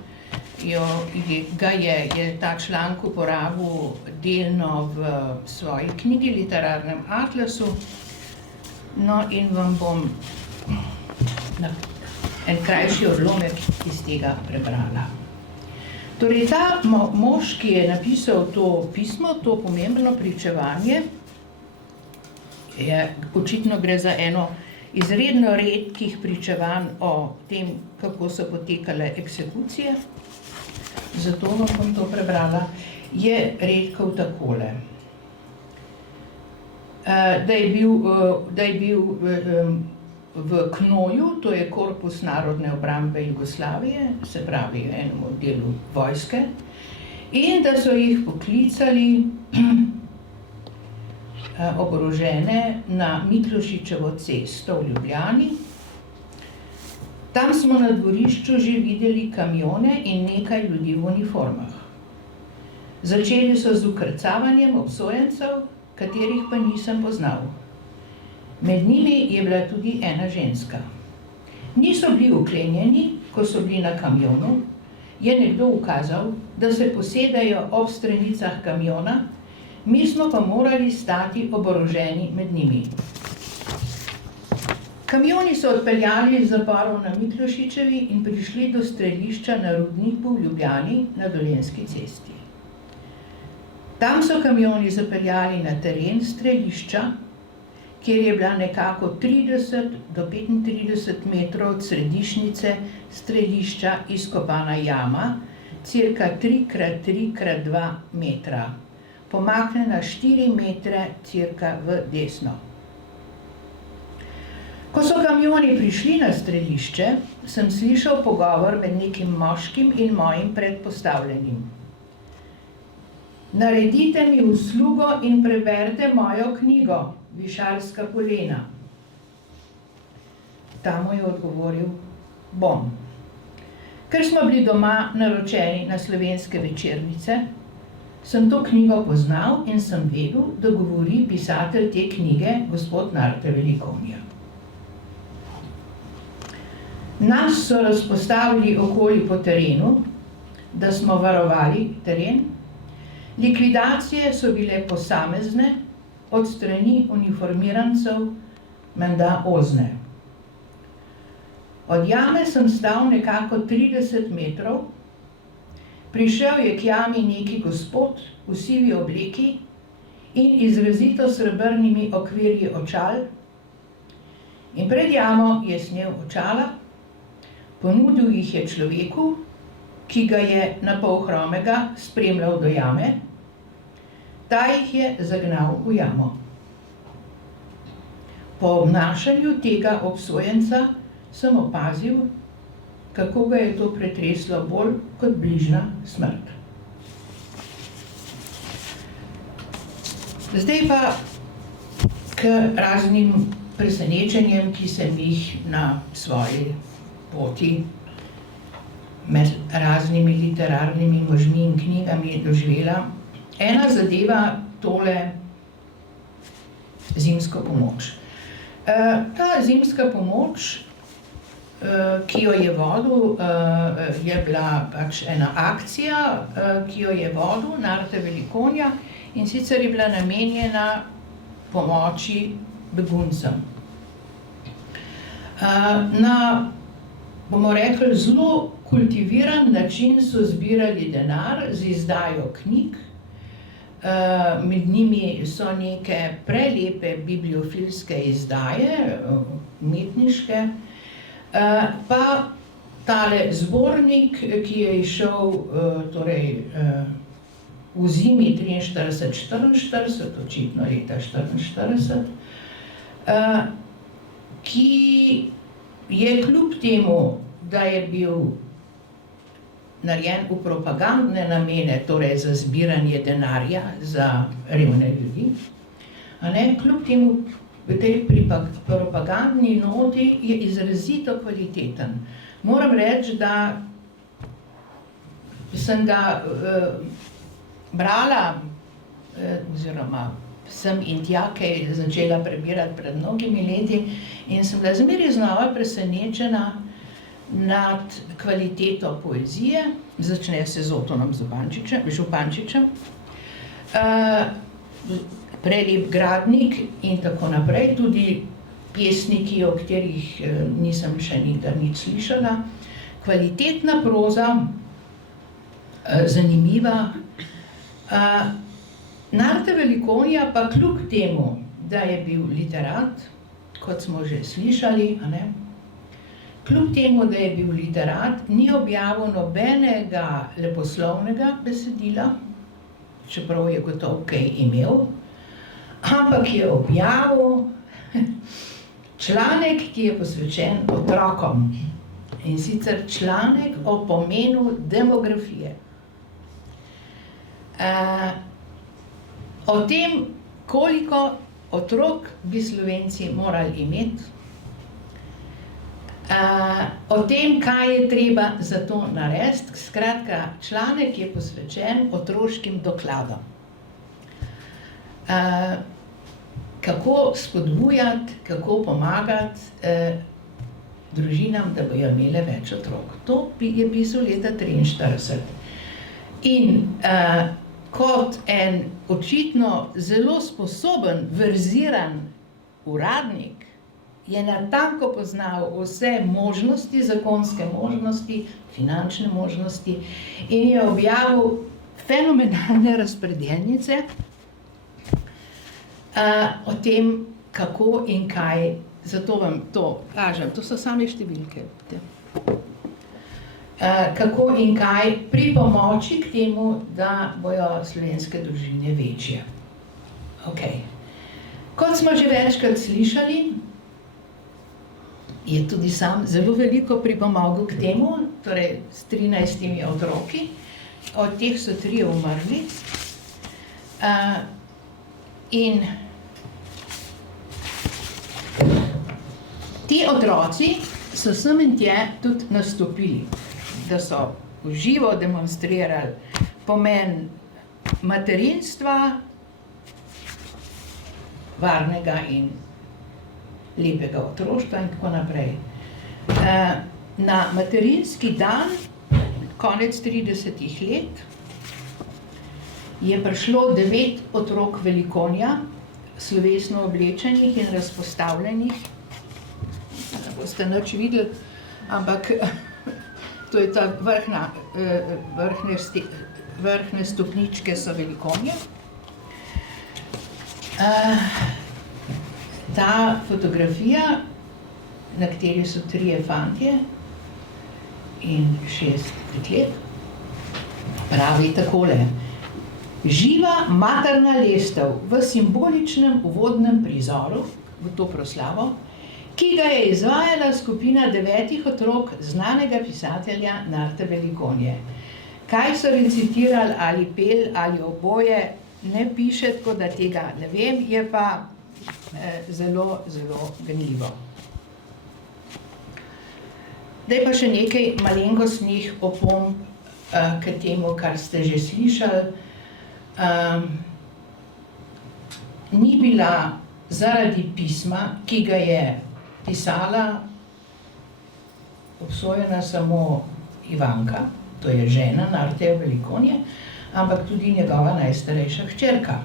je ta članek uporabil delno v svoji knjigi, Literarnem atlasu, no in vam bom en krajši odlomek iz tega prebrala. Torej, ta mož, ki je napisal to pismo, to pomembno pričevanje, očitno gre za eno izredno redkih pričevanj o tem, kako so potekale eksekucije, zato vam bom to prebrala, je rekel takole, da je bil v Knoju, to je Korpus narodne obrambe Jugoslavije, se pravi enemu delu vojske, in da so jih poklicali oborožene na Miklošičevo cesto v Ljubljani. Tam smo na dvorišču že videli kamione in nekaj ljudi v uniformah. Začeli so z ukrcavanjem obsojencev, katerih pa nisem poznal. Med njimi je bila tudi ena ženska. Niso bili vklenjeni, ko so bili na kamionu, je nekdo ukazal, da se posedajo ob stranicah kamiona, mi smo pa morali stati oboroženi med njimi. Kamioni so odpeljali iz zaporov na Miklošičevi in prišli do strelišča na Rudniku v Ljubljani na Dolenjski cesti. Tam so kamioni zapeljali na teren strelišča, kjer je bila nekako 30 do 35 metrov od središčnice strelišča izkopana jama, cirka 3x3x2 metra, pomaknjena 4 metre cirka v desno. Ko so kamioni prišli na strelišče, sem slišal pogovor med nekim moškim in mojim predpostavljenim. Naredite mi uslugo in preberite mojo knjigo, Višarska polena. Ta mu je odgovoril, bom. Ker smo bili doma naročeni na Slovenske večernice, sem to knjigo poznal in sem vedel, da govori pisatelj te knjige, gospod Narte Velikonja. Nas so razpostavili okoli po terenu, da smo varovali teren. Likvidacije so bile posamezne, od strani uniformirancev, menda ozne. Od jame sem stal nekako 30 metrov, prišel je k jami neki gospod v sivi obleki in izrazito srebrnimi okvirji očal, in pred jamo je snel očala, ponudil jih je človeku, ki ga je na pol hromega spremljal do jame, ta jih je zagnal v jamo. Po obnašanju tega obsojenca sem opazil, kako ga je to pretreslo bolj kot bližnja smrt. Zdaj pa k raznim presenečenjem, ki sem jih na svoji poti med raznimi literarnimi možmi in knjigami doživela. Ena zadeva tole zimsko pomoč. Ta zimska pomoč, ki jo je vodil, je bila pač ena akcija, ki jo je vodil Narte Velikonja, in sicer je bila namenjena pomoči beguncem. Na, bomo rekli, zelo kultiviran način so zbirali denar z izdajo knjig. Med njimi so neke prelepe bibliofilske izdaje, umetniške, pa tale zbornik, ki je izšel torej, v zimi 43-44, očitno leta 44, ki je kljub temu, da je bil narejen v propagandne namene, torej za zbiranje denarja za revne ljudi, kljub temu v tej propagandni noti je izrazito kvaliteten. Moram reči, da sem ga brala, oziroma sem in tja kaj začela prebirati pred mnogimi leti, in sem bila zmeraj znova presenečena nad kvaliteto poezije. Začne se z Otonom Župančičem, prelep Gradnik in tako naprej, tudi pesniki, o katerih nisem še nikdar nič slišala. Kvalitetna proza, zanimiva. Narte Velikonja pa kljub temu, da je bil literat, kot smo že slišali, kljub temu, da je bil literat, ni objavil nobenega leposlovnega besedila, čeprav je gotovo kaj imel, ampak je objavil članek, ki je posvečen otrokom, in sicer članek o pomenu demografije. O tem, koliko otrok bi Slovenci morali imeti, o tem, kaj je treba za to narediti. Skratka, članek je posvečen otroškim dokladom. kako spodbujati, kako pomagati družinam, da bojo imele več otrok. To je pisal leta 1943. In kot en očitno zelo sposoben, verziran uradnik, je natanko poznal vse možnosti, zakonske možnosti, finančne možnosti in je objavil fenomenalne razpredelnice o tem, kako in kaj. Zato vam to kažem, to so same številke. Kako in kaj pripomoči k temu, da bojo slovenske družine večje. Okay. Kot smo že večkrat slišali, je tudi sam zelo veliko pripomogel k temu, torej s 13 otroki, od teh so 3 umrli. In ti otroci so sem in tje tudi nastopili, da so v živo demonstrirali pomen materinstva, varnega in lepega otroštva in tako naprej. Na materinski dan, konec 30 let, je prišlo 9 otrok Velikonja, slovesno oblečenih in razpostavljenih. Ne boste nič videli, ampak to je ta vrhne stopničke so Velikonje. Ta fotografija, na kateri so 3 fantje in 6 deklet, pravi takole: živa materna lestev v simboličnem uvodnem prizoru v to proslavo, ki ga je izvajala skupina 9 otrok znanega pisatelja Narta Velikonje. Kaj so recitirali ali pel ali oboje, ne piše, tako da tega ne vem, je pa zelo, zelo ganljivo. Zdaj pa še nekaj malenkostnih opomb k temu, kar ste že slišali. Ni bila zaradi pisma, ki ga je pisala, obsojena samo Ivanka, to je žena Narteja Velikonje, ampak tudi njegova najstarejša hčerka,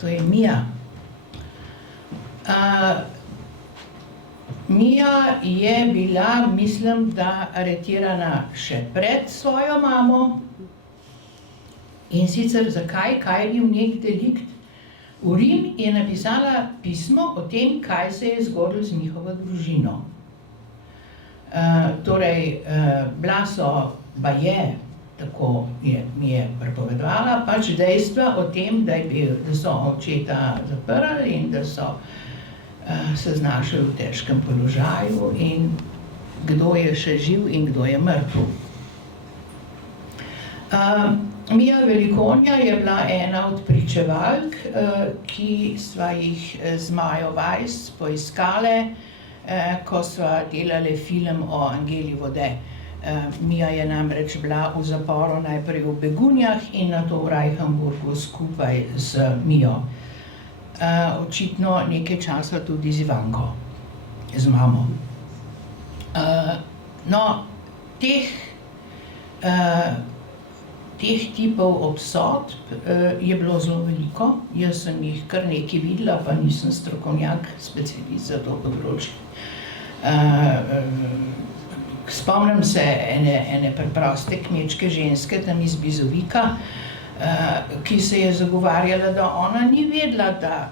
to je Mija. Mija je bila, mislim, da aretirana še pred svojo mamo. In sicer zakaj, kaj je bil nek delikt? V Rim je napisala pismo o tem, kaj se je zgodilo z njihovo družino. Torej, bila so baje, tako mi je pripovedovala, pač dejstva o tem, da so očeta zaprli in da so se znašli v težkem položaju in kdo je še živ in kdo je mrtev. Mija Velikonja je bila ena od pričevalk, ki sva jih z Majo Weiss poiskale, ko sva delali film o Angeli Vode. Mija je namreč bila v zaporu najprej v Begunjah in nato v Reichenburgu skupaj z Mijo. Očitno nekaj časa tudi z Ivanko, z mamo. No, teh tipov obsodb je bilo zelo veliko. Jaz sem jih kar nekaj videla, pa nisem strokovnjak, specialist za to področje. Spomnim se ene preproste kmečke ženske tam iz Bizovika, ki se je zagovarjala, da ona ni vedela, da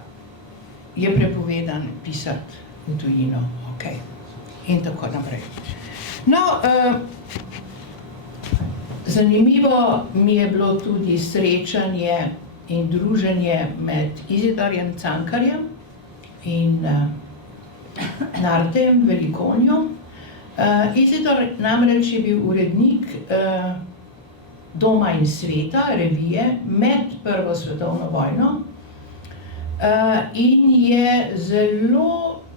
je prepovedan pisati v tujino. Okay. In tako naprej. No, zanimivo mi je bilo tudi srečanje in druženje med Izidorjem Cankarjem in Nartejem Velikonjom. Izidor namreč je bil urednik Doma in sveta, revije, med Prvo svetovno vojno in je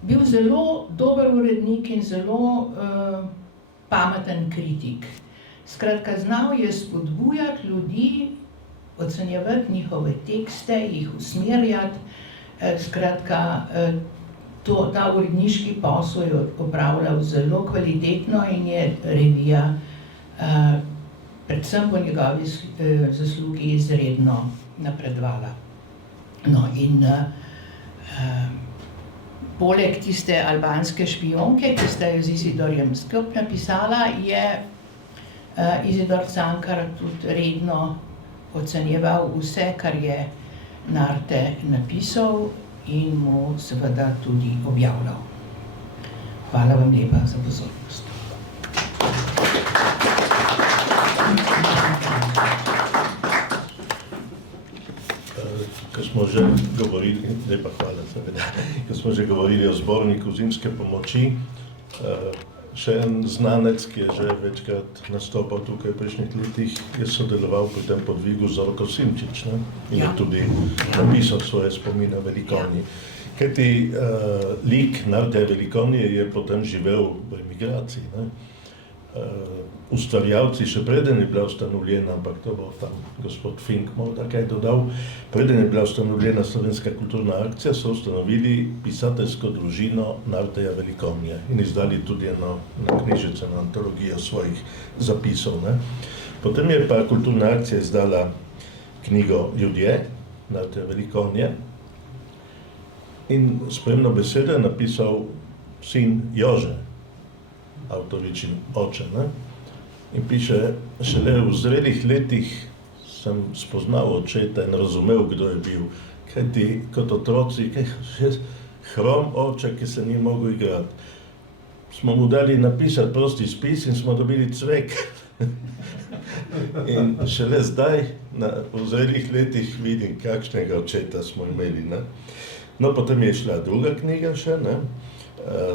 bil zelo dober urednik in zelo pameten kritik. Skratka, znal je spodbujati ljudi, ocenjevati njihove tekste, jih usmerjati, Skratka, ta uredniški posel je opravljal zelo kvalitetno in je revija, predvsem po njegovi zaslugi, izredno napredovala. No, in poleg tiste albanske špijonke, ki sta jo z Izidorjem skupaj napisala, je Izidor Cankar tudi redno ocenjeval vse, kar je Narte napisal in mu seveda tudi objavljal. Hvala vam lepa za pozornost. Ko smo že govorili, lepa hvala seveda, ko smo že govorili o zborniku Zimske pomoči, še en znanec, ki je že večkrat nastopal tukaj v prejšnjih letih, je sodeloval pri tem podvigu Zorko Simčič, ne? In je tudi napisal svoje spomine o Velikoniji. Kajti lik Narteja Velikonije je potem živel v emigraciji, ne? Ustvarjalci, še preden je bila ustanovljena, ampak to bo tam gospod Fink morda kaj dodal, preden je bila ustanovljena Slovenska kulturna akcija, so ustanovili pisateljsko družino Narteja Velikonije in izdali tudi eno knjižico, eno antologijo svojih zapisov, ne. Potem je pa kulturna akcija izdala knjigo Ljudje Narteja Velikonije in spremno besedo je napisal sin Jože, avtoričin oče, ne? In piše, šele v zrelih letih sem spoznal očeta in razumel, kdo je bil. Kajti kot otroci, hrom oče, ki se ni mogel igrati. Smo mu dali napisati prosti spis in smo dobili cvek. In šele zdaj, v zrelih letih vidim, kakšnega očeta smo imeli, ne? No, potem je šla druga knjiga še, ne?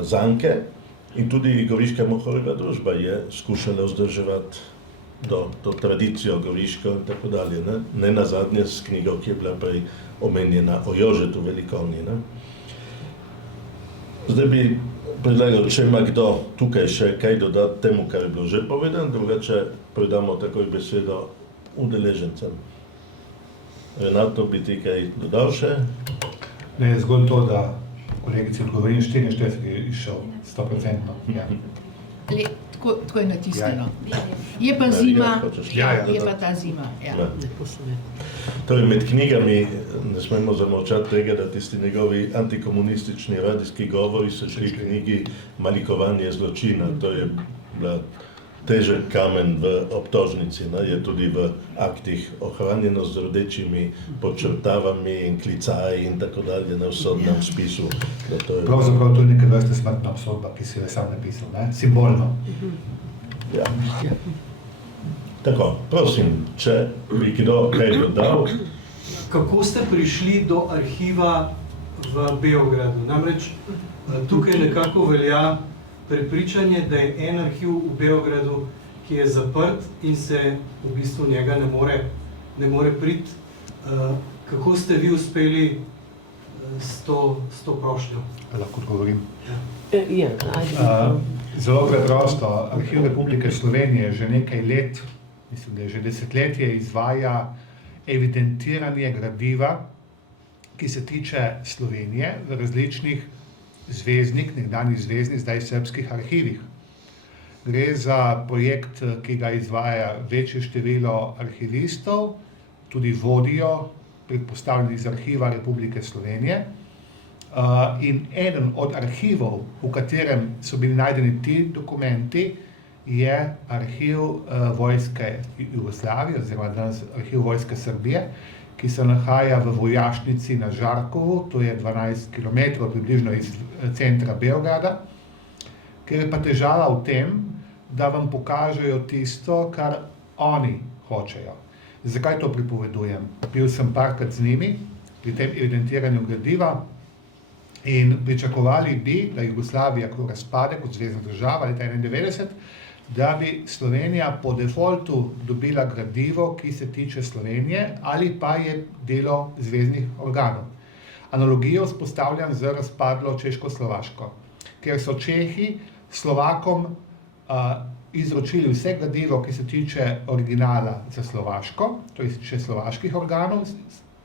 Zanke. In tudi Goriška mohorjeva družba je skušala vzdrževati to tradicijo goriško in tako dalje, ne? Ne nazadnje s knjigo, ki je bila prej omenjena o Jožetu Velikoniji, ne? Zdaj bi predlagal, če ima kdo tukaj še kaj dodati temu, kar je bilo že povedano, drugače predamo takoj besedo udeležencem. Renato, bi ti kaj dodal še? Ne, zgolj to, da kolegici odgovorim, 44 je išel 100%. Ja. Tako je natisnjeno. Je pa zima, je pa ta zima. Ja. Torej, med knjigami ne smemo zamolčati tega, da tisti njegovi antikomunistični radijski govori so šli knjigi Malikovanje zločina. To je bila težek kamen v obtožnici, ne? Je tudi v aktih ohranjeno z rdečimi podčrtavami in klicaji in tako dalje na sodnem spisu. Pravzaprav to je neka vrsta smrtna obsodba, ki si jo je sam napisal, ne? Simbolno. Ja. Tako, prosim, če bi kdo kaj dodal. Kako ste prišli do arhiva v Beogradu? Namreč tukaj nekako velja prepričanje, da je en arhiv v Beogradu, ki je zaprt in se v bistvu njega ne more priti. Kako ste vi uspeli s to prošnjo? Lahko odgovorim. Ja, Zelo preprosto. Arhiv Republike Slovenije že nekaj let, mislim, da je že desetletje, izvaja evidentiranje gradiva, ki se tiče Slovenije v različnih zvezdnih, nekdanjih zvezdnih, zdaj srbskih arhivih. Gre za projekt, ki ga izvaja večje število arhivistov, tudi vodijo, predpostavljeni iz Arhiva Republike Slovenije. In eden od arhivov, v katerem so bili najdeni ti dokumenti, je arhiv vojske Jugoslavije, oziroma danes arhiv vojske Srbije, ki se nahaja v vojašnici na Žarkovu, to je 12 km približno iz centra Beograda, ker je pa težava v tem, da vam pokažejo tisto, kar oni hočejo. Zakaj to pripovedujem? Bil sem parkrat z njimi pri tem evidentiranju gradiva in pričakovali bi, da Jugoslavija, ko razpade kot zvezna država leta 1991, da bi Slovenija po defaultu dobila gradivo, ki se tiče Slovenije, ali pa je delo zveznih organov. Analogijo vzpostavljam z razpadlo Češko-Slovaško, ker so Čehi Slovakom izročili vse gradivo, ki se tiče originala za Slovaško, to je še slovaških organov,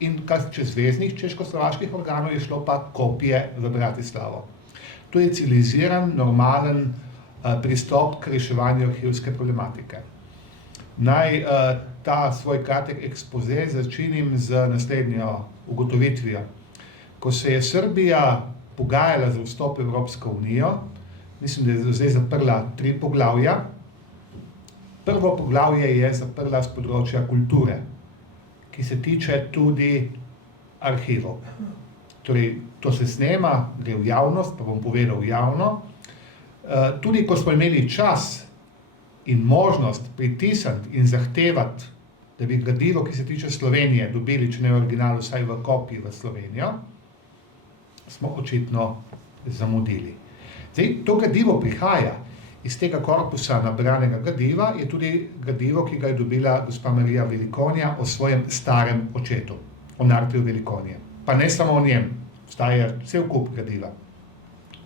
in čez zveznih češko-slovaških organov je šlo pa kopije v Bratislavo. To je civiliziran, normalen pristop k reševanju arhivske problematike. Naj ta svoj kratek ekspoze začinim z naslednjo ugotovitvijo. Ko se je Srbija pogajala za vstop v Evropsko unijo, mislim, da je zdaj zaprla 3 poglavja. Prvo poglavje je zaprla z področja kulture, ki se tiče tudi arhivov. Torej, to se snema, gre v javnost, pa bom povedal javno. Tudi ko smo imeli čas in možnost pritisniti in zahtevati, da bi gradivo, ki se tiče Slovenije, dobili, če ne v originalu, vsaj v kopiji v Slovenijo, smo očitno zamudili. Zdaj, to gradivo prihaja iz tega korpusa nabranega gradiva, je tudi gradivo, ki ga je dobila gospa Marija Velikonja o svojem starem očetu, o Nartiju Velikonje. Pa ne samo o njem, obstaja cel kup gradiva.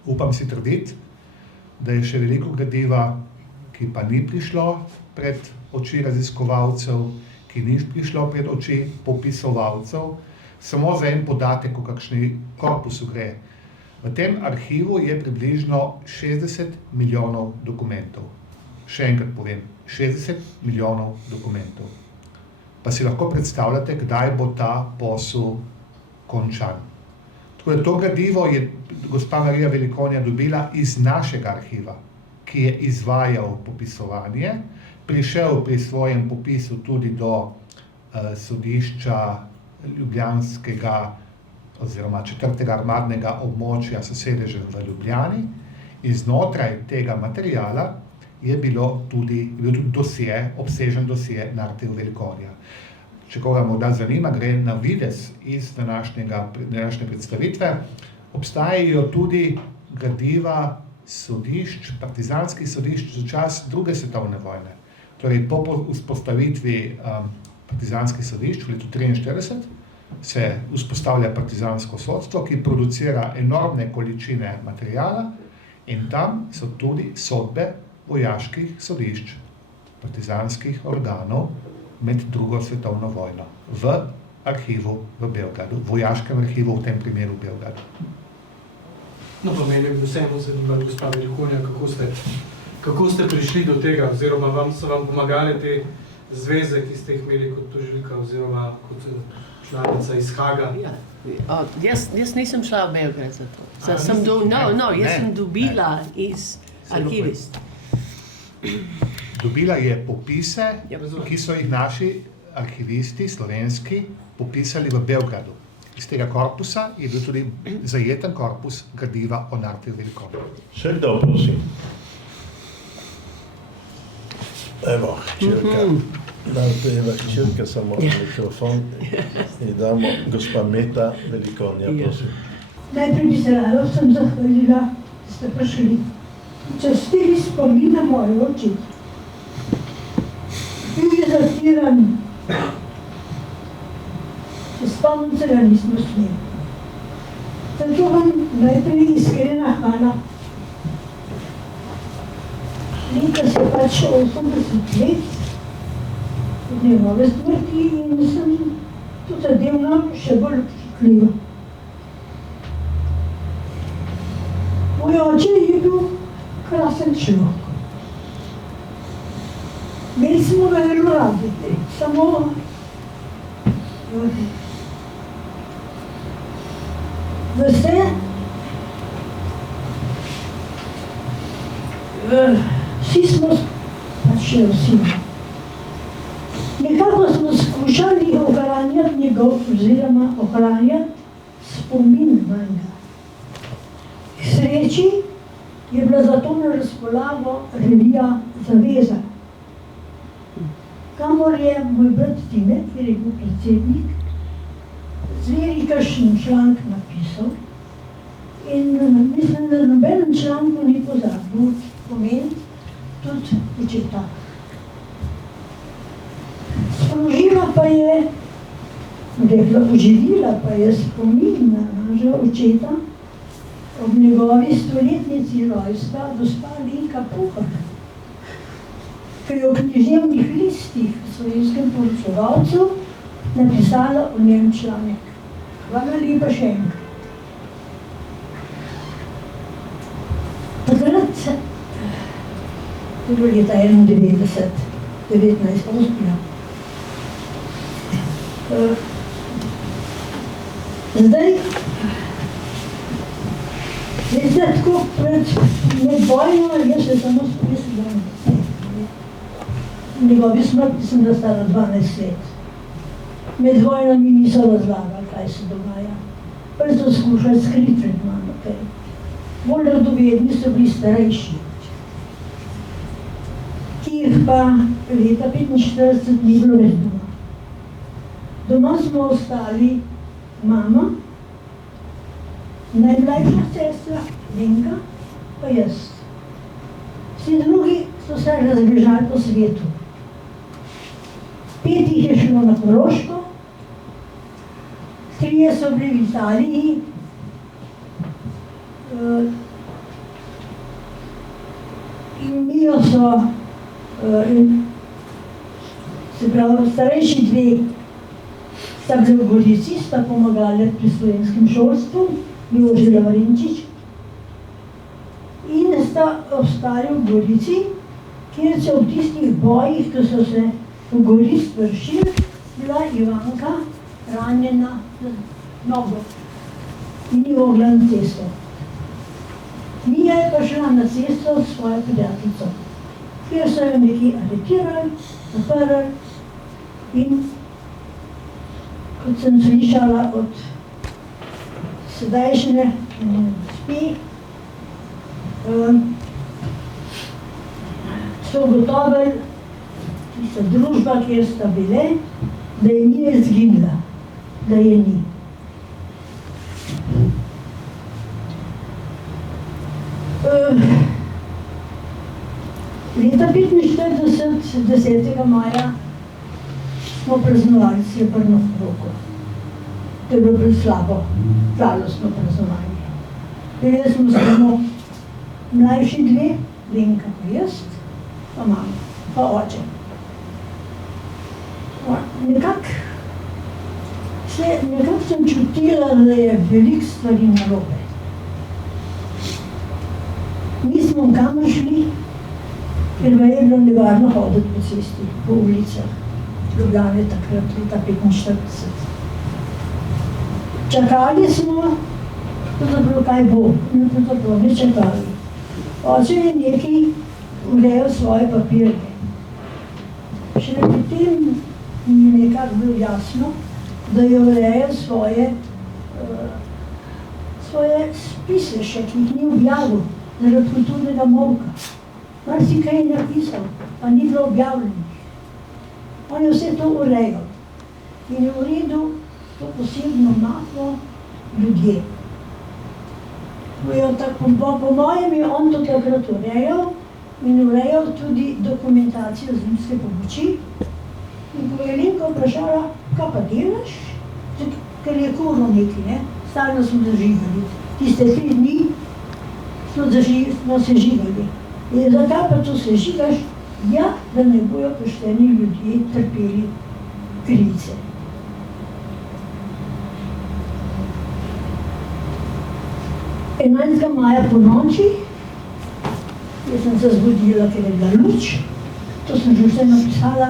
Upam si trditi, da je še veliko gradiva, ki pa ni prišlo pred oči raziskovalcev, ki ni prišlo pred oči popisovalcev, samo za en podatek, o kakšni korpusu gre. V tem arhivu je približno 60 milijonov dokumentov. Še enkrat povem, 60 milijonov dokumentov. Pa si lahko predstavljate, kdaj bo ta posel končan. Tako da to gradivo je gospa Marija Velikonja dobila iz našega arhiva, ki je izvajal popisovanje, prišel pri svojem popisu tudi do sodišča ljubljanskega oziroma 4. armadnega območja s sedežem v Ljubljani in znotraj tega materiala je bil tudi dosje, obsežen dosje Nartija Velikonja. Če koga morda zanima, gre na videz iz današnje predstavitve. Obstajajo tudi gradiva sodišč, partizanskih sodišč za čas 2. svetovne vojne. Torej, po vzpostavitvi partizanskih sodišč v letu 1943 se vzpostavlja partizansko sodstvo, ki producira enormne količine materijala in tam so tudi sodbe vojaških sodišč, partizanskih organov med 2. svetovno vojno v arhivu v Beogradu, vojaškem arhivu, v tem primeru v Beogradu. No, pa mene vseeno zanima, gospa Velikonja, kako ste prišli do tega, oziroma so vam pomagale te zveze, ki ste jih imeli kot tožilka oziroma kot članica iz Haga? Ja. Jaz nisem šla v Beograd za to. Jaz sem dobila iz arhivist. Dobila je popise, ki so jih naši arhivisti, slovenski, popisali v Beogradu. Iz tega korpusa je bil tudi zajeten korpus gradiva o Nartiju Velikonju. Še kdo, prosim? Evo, hčerka. Dajte Eva hčerka samo mikrofon in damo gospa Meta Velikonja, prosim. Najprej bi se rada vsem zahvalila, da ste prišli. Častili spomin na moj očet. Bil je zatiran. Se spomnim, se ga nismo smeli. Zato vam najprej iskrena hvala. Letos je pač 80 let od njegove smrti in sem to zadevno še bolj občutljiva. Moj oče je bil krasen človek. Imeli smo ga zelo radi, samo veste, vsi smo, pač še vsi, nekako smo skušali ohranjati njegov, oziroma ohranjati spomin na njega. K sreči je bila zato na razpolago revija Zaveza, kamor je moj brat Tine, ki je bil predsednik, zveri kakšen članek napisal in mislim, da nobenem članku ni pozabil pomeniti tudi očeta. Sprožila pa je, oživila pa je spomin na našega očeta ob njegovi stoletnici rojstva gospa Alenka Puhar, ki je v književnih listih v Slovenskem poročevalcu napisala o njem članek. Hvala lepa še enkrat. Takrat, to je bilo leta 91, 1908. Zdaj, tako med vojno, jaz se samo spomnila, njegovi smrti sem bila stara 12 let. Med vojno mi niso razlagali, kaj se dogaja. Pa so skušali skriti pred mano, kaj. Bolj radovedni so bili starejši, ki jih pa leta 45 ni bilo več doma. Doma smo ostali mama, najmlajša sestra, Lenka, pa jaz. Vsi drugi so se razbežali po svetu. 5 jih je šlo na Koroško, 3 so bili v Italiji, in mijo so, se pravi, starejši 2 sta bili v Gorici, sta pomagali pri slovenskem šolstvu, Jože Lavrenčič, in sta ostali v Gorici, kjer so v tistih bojih, ki so se v Gorici vršili, bila Ivanka ranjena z nogo in ni mogla na cesto. Mija je pa šla na cesto s svojo prijateljico, kjer so jo nekaj aretirali, zaprli in, kot sem slišala od sedajšnje gospe, so ugotovili, tista družba, kjer sta bile, da je ni izginila, da je ni. Leta 45, 10. maja, smo praznovali srebrno roko. To je bilo slabo, žalostno praznovanje. Bili smo samo mlajši 2, Lenka pa jaz, pa mama, pa oče. Nekako sem čutila, da je veliko stvari narobe. Nismo kamor šli, ker me je bilo nevarno hoditi po cesti, po ulicah. Ljubljane takrat, leta 45. Čakali smo, pravzaprav kaj bo, pravzaprav ne čakali. Oče je nekaj urejal svoje papirje. Šele potem mi je nekako bilo jasno, da je urejal svoje spise še, ki jih ni objavil, zaradi kulturnega molka. Marsikaj je napisal, pa ni bilo objavljenih. On je vse to urejal in je uredil to posebno mapo ljudje. Po mojem je on to takrat urejal in urejal tudi dokumentacijo zimske pomoči. In ko je Lenka vprašala, kaj pa delaš, ker je kurno nekaj, ne? Stalno smo zažigali. Tiste 3 dni smo sežigali. In zakaj pa to sežigaš? Ja, da ne bojo pošteni ljudje trpeli krivice. Enajstega maja po noči, jaz sem se zbudila, ker je bila luč, to sem že vse napisala,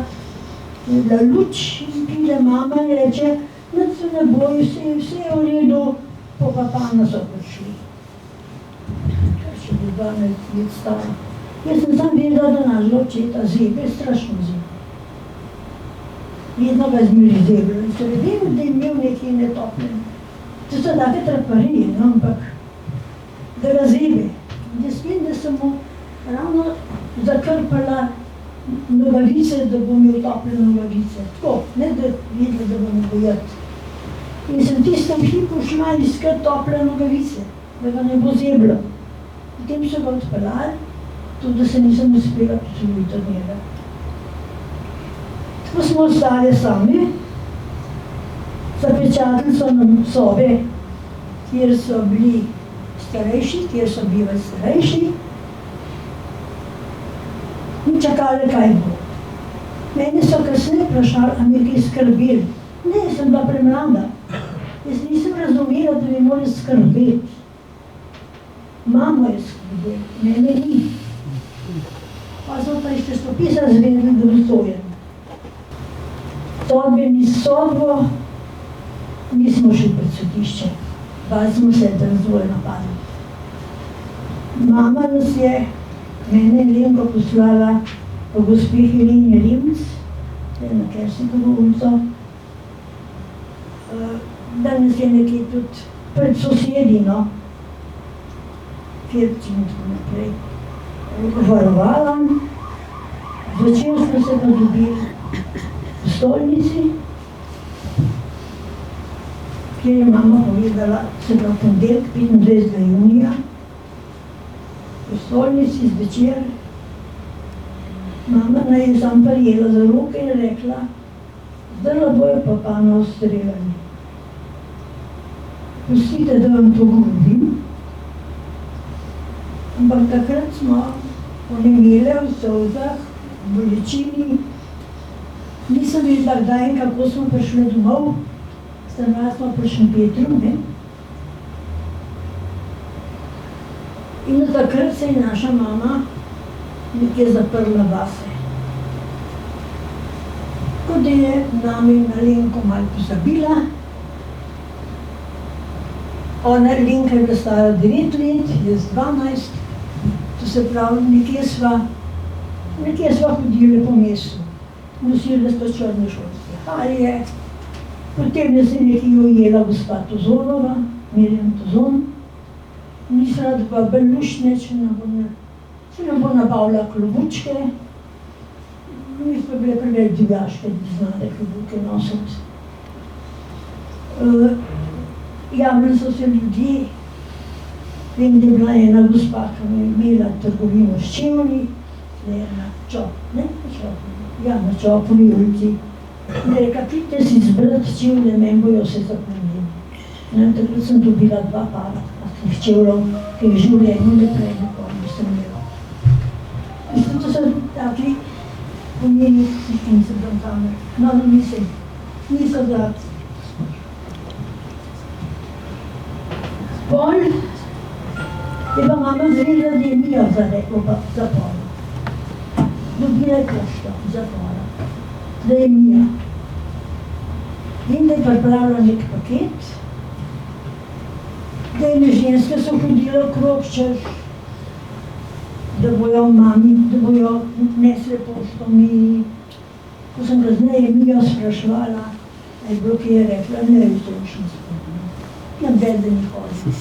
je bila luč in pride mama in reče, nič se ne boji, vse je v redu, po papana so prišli. Kar še bi 12 let stala. Jaz sem sam vedela, da našega očeta zebe, strašno zebe. Vedno ga zmeri zeblo in se vem, da je imel nekaj netopljeno. To so take traparije, no, ampak da ga zebe. Jaz vem, da sem mu ravno zakrpala nogavice, da bo imel tople nogavice. Tako, ne da videla, da bo me bojati. In sem tistem hipu šla iskat tople nogavice, da ga ne bo zeblo. Potem so ga odpeljali, tudi da se nisem uspela posloviti od njega. Tako smo ostali sami, zapečatili so nam sobe, kjer so bili starejši, kjer so bivali starejši in čakali, kaj bo. Mene so kasneje vprašali, a mi kaj skrbeli, Ne, sem bila premlada. Jaz nisem razumela, da bi morali skrbeti. Mama je skrbela, mene ni. Pa so pa iz časopisa zvedeli, da bo sojen. Sodbe ni sodbo, nismo šli pred sodišče. Bali smo se, da nas bojo napadli. Mama nas je, mene in Lenko poslala po gospe Heleni Rimc, na Kersnikovo ulico, da nas je nekje tudi pred sosedi, no, Firči in tako naprej, varovala. Zvečer smo se pa dobili v stolnici, kjer je mama povedala, se pravi ponedeljek, 25. junija, v stolnici zvečer. Mama naj je sam prijela za roke in rekla, zdaj bojo pa pana ostreljali. Pustite, da vam to govorim. Ampak takrat smo onemele v solzah, v bolečini. Nisem videla kdaj in kako smo prišli domov. Stanovali smo pri Šempetru, ne? In od takrat se je naša mama nekje zaprla vase. Kot da je nami na Lenko malo pozabila. Ona Lenka je bila stara 9 let, jaz 12. To se pravi, nekje sva hodile po mestu. Nosile sta črne šolske halje. Potem je se nekaj ujela gospa Tozonova, Mirjam Tozon. Nisem rada pa belušne, če nam bo nabavila klobučke. Mi smo bile preveč divjaške, da bi znale klobuke nositi. Javljali so se ljudje. Vem, da je bila ena gospa, ki je imela trgovino s čevlji, na Čopovi ulici. In je rekla, pridite si zbrati čevlje, meni bojo se zapomnili. Takrat sem dobila 2 para takih čevljev, ki jih življenju naprej nikoli nisem imela. Mislim, to so takli pomeni in se brantame. No, niso zlati. Pol je pa mama zvedela, da je Mija zarekla v zaporu. Dobila je pošto v zapora, da je Mija. In da je pripravila nek paket, da ene ženske so hodile okrog, češ, da bojo mami, da bojo nesle pošto mi. Ko sem kasneje Mijo spraševala, je bilo, ki je rekla, ne, to še ne spomnim. Navedel, da ni hodil.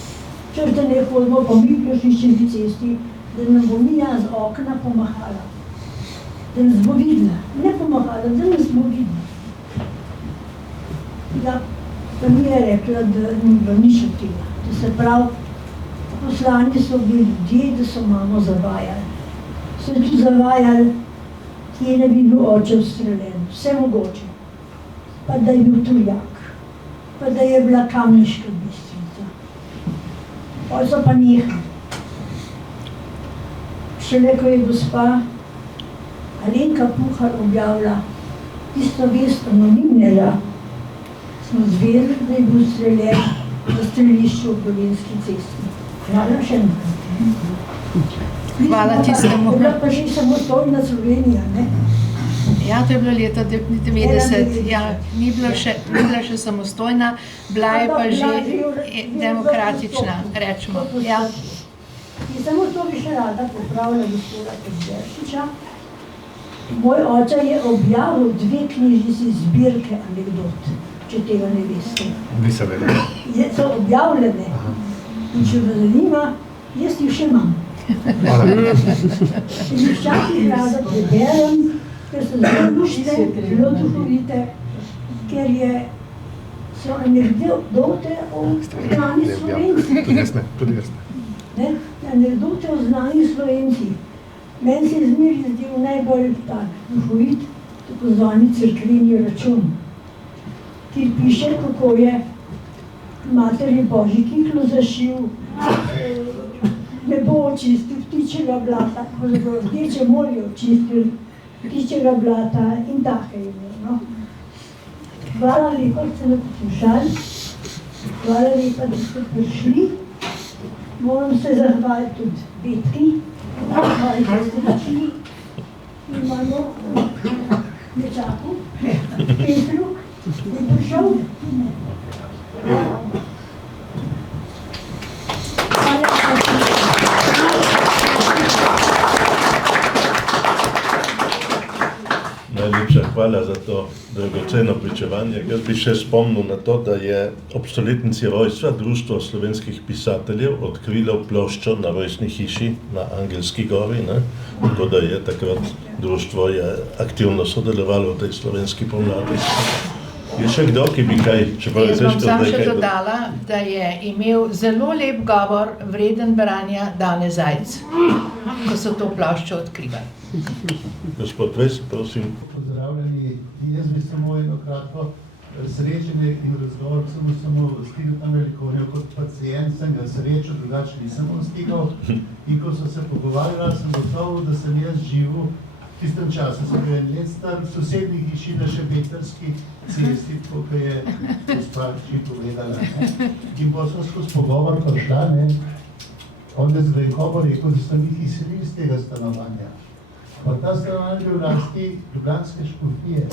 Češ, da ne hodimo po Miklošičevi cesti, da nam bo Mija z okna pomahala. Da nas bo videla. Ne pomahala, da nas bo videla. Ja, pa mi je rekla, da ni bilo nič od tega. Da se prav, poslani so bili ljudje, da so mamo zavajali. So tu zavajali, kje ne bi bil oče ustreljen. Vse mogoče. Pa da je bil tujak. Pa da je bila Kamniška Bistrica. Pol so pa nehali. Šele, ko je gospa Alenka Puhar objavila tisto vest anonimnega, smo zvedeli, da je bil streljen v strelišču v Dolenjski cesti. Hvala še enkrat. Hvala tistemu. Je bila pa že samostojna Slovenija, ne? Ja, to je bilo leta 90, ja, ni bila še samostojna, bila je pa že demokratična, rečemo. Ja. In samo to bi še rada popravila gospoda Podberšiča. Moj oče je objavil 2 knjižnici zbirke anekdot, če tega ne veste. Nisem vedela. So objavljene. In če me zanima, jaz jih še imam. Hvala. In jih včasih rada preberem, ker so zelo luštne, zelo duhovite, ker so anekdote o znanih Slovencih. Tudi jaz ne. Anekdote o znanih Slovencih. Meni se je zmeraj zdel najbolj tak duhovit, tako zvani cerkveni račun, kjer piše, kako je mater Božji kiklo zašil, nebo očistil ptičjega blata, rdeče morje očistil ptičjega blata in take je bilo. Hvala lepa, da ste me poslušali. Hvala lepa, da ste prišli. Moram se zahvaliti tudi Betki, moji sestrični, imamo nečaku, Petru, ki je prišel. Najlepša hvala za to dragoceno pričevanje. Jaz bi še spomnil na to, da je ob stoletnici rojstva Društvo slovenskih pisateljev odkrilo ploščo na Rojstni hiši na Angelski gori, ne? Tako da je takrat društvo aktivno sodelovalo v tej slovenski pomladi. Je še kdo, ki bi kaj, čeprav je Jaz bom težko sam zdaj še kaj... dodala, da je imel zelo lep govor, vreden branja Dane Zajc, ko so to ploščo odkrivali. Gospod Ves, prosim. Pozdravljeni, jaz bi samo eno kratko srečanje in razgovor, sem samo stikal tam Velikonjo kot pacient, sem ga srečal, drugače nisem stikal. In ko so se pogovarjala, sem gotovo, da sem jaz živel v tistem času, sem bil en let star v sosednji hiši na Šebetarski cesti, tako kot je gospa Či povedala. In potem smo skozi pogovor prišla, on je z Grenkovo rekel, da sem jih izselil iz tega stanovanja. Pa ta stanovanje je bil v lasti Ljubljanske škofije,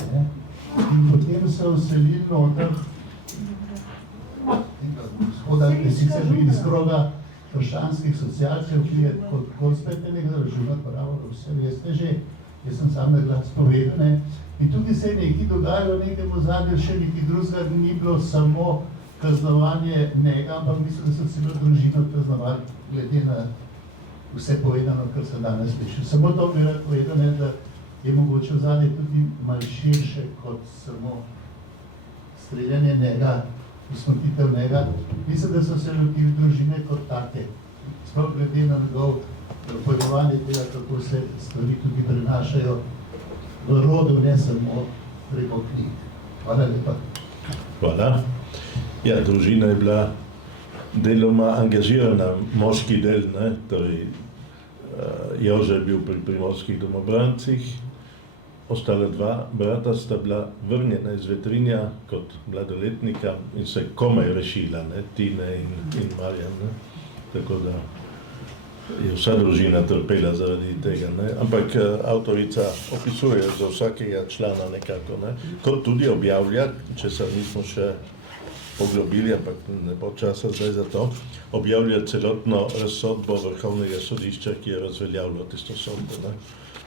in potem se vselili noter gospoda, ki sicer bil iz kroga krščanskih socialcev, ki je kot konspetnega država pravo, vse veste že, jaz sem sam na glas povedal, in tukaj se je nekaj dogajalo, nekaj ozadju, še nekaj drugega, ni bilo samo kaznovanje njega, ampak mislim, da so celo družino kaznovali, glede na vse povedano, kar se danes sliši. Samo to bi rad povedal, da je mogoče ozadje tudi malo širše kot samo streljanje njega, usmrtitev njega. Mislim, da so se lotili družine kot take. Sploh glede na njegov pojmovanje tega, kako se stvari tudi prenašajo v rodu, ne samo preko knjig. Hvala lepa. Hvala. Ja, družina je bila deloma angažirana, moški del, torej Jože je bil pri Primorskih domobrancih, ostala dva brata sta bila vrnjena iz Vetrinja kot mladoletnika in se komaj rešila, Tine in Marjan, tako da je vsa družina trpela zaradi tega, ampak avtorica opisuje za vsakega člana nekako, kot tudi objavlja, če se nismo še poglobili, ampak ne bo časa zdaj za to, objavlja celotno razsodbo Vrhovnega sodišča, ki je razveljavilo tisto sodbo,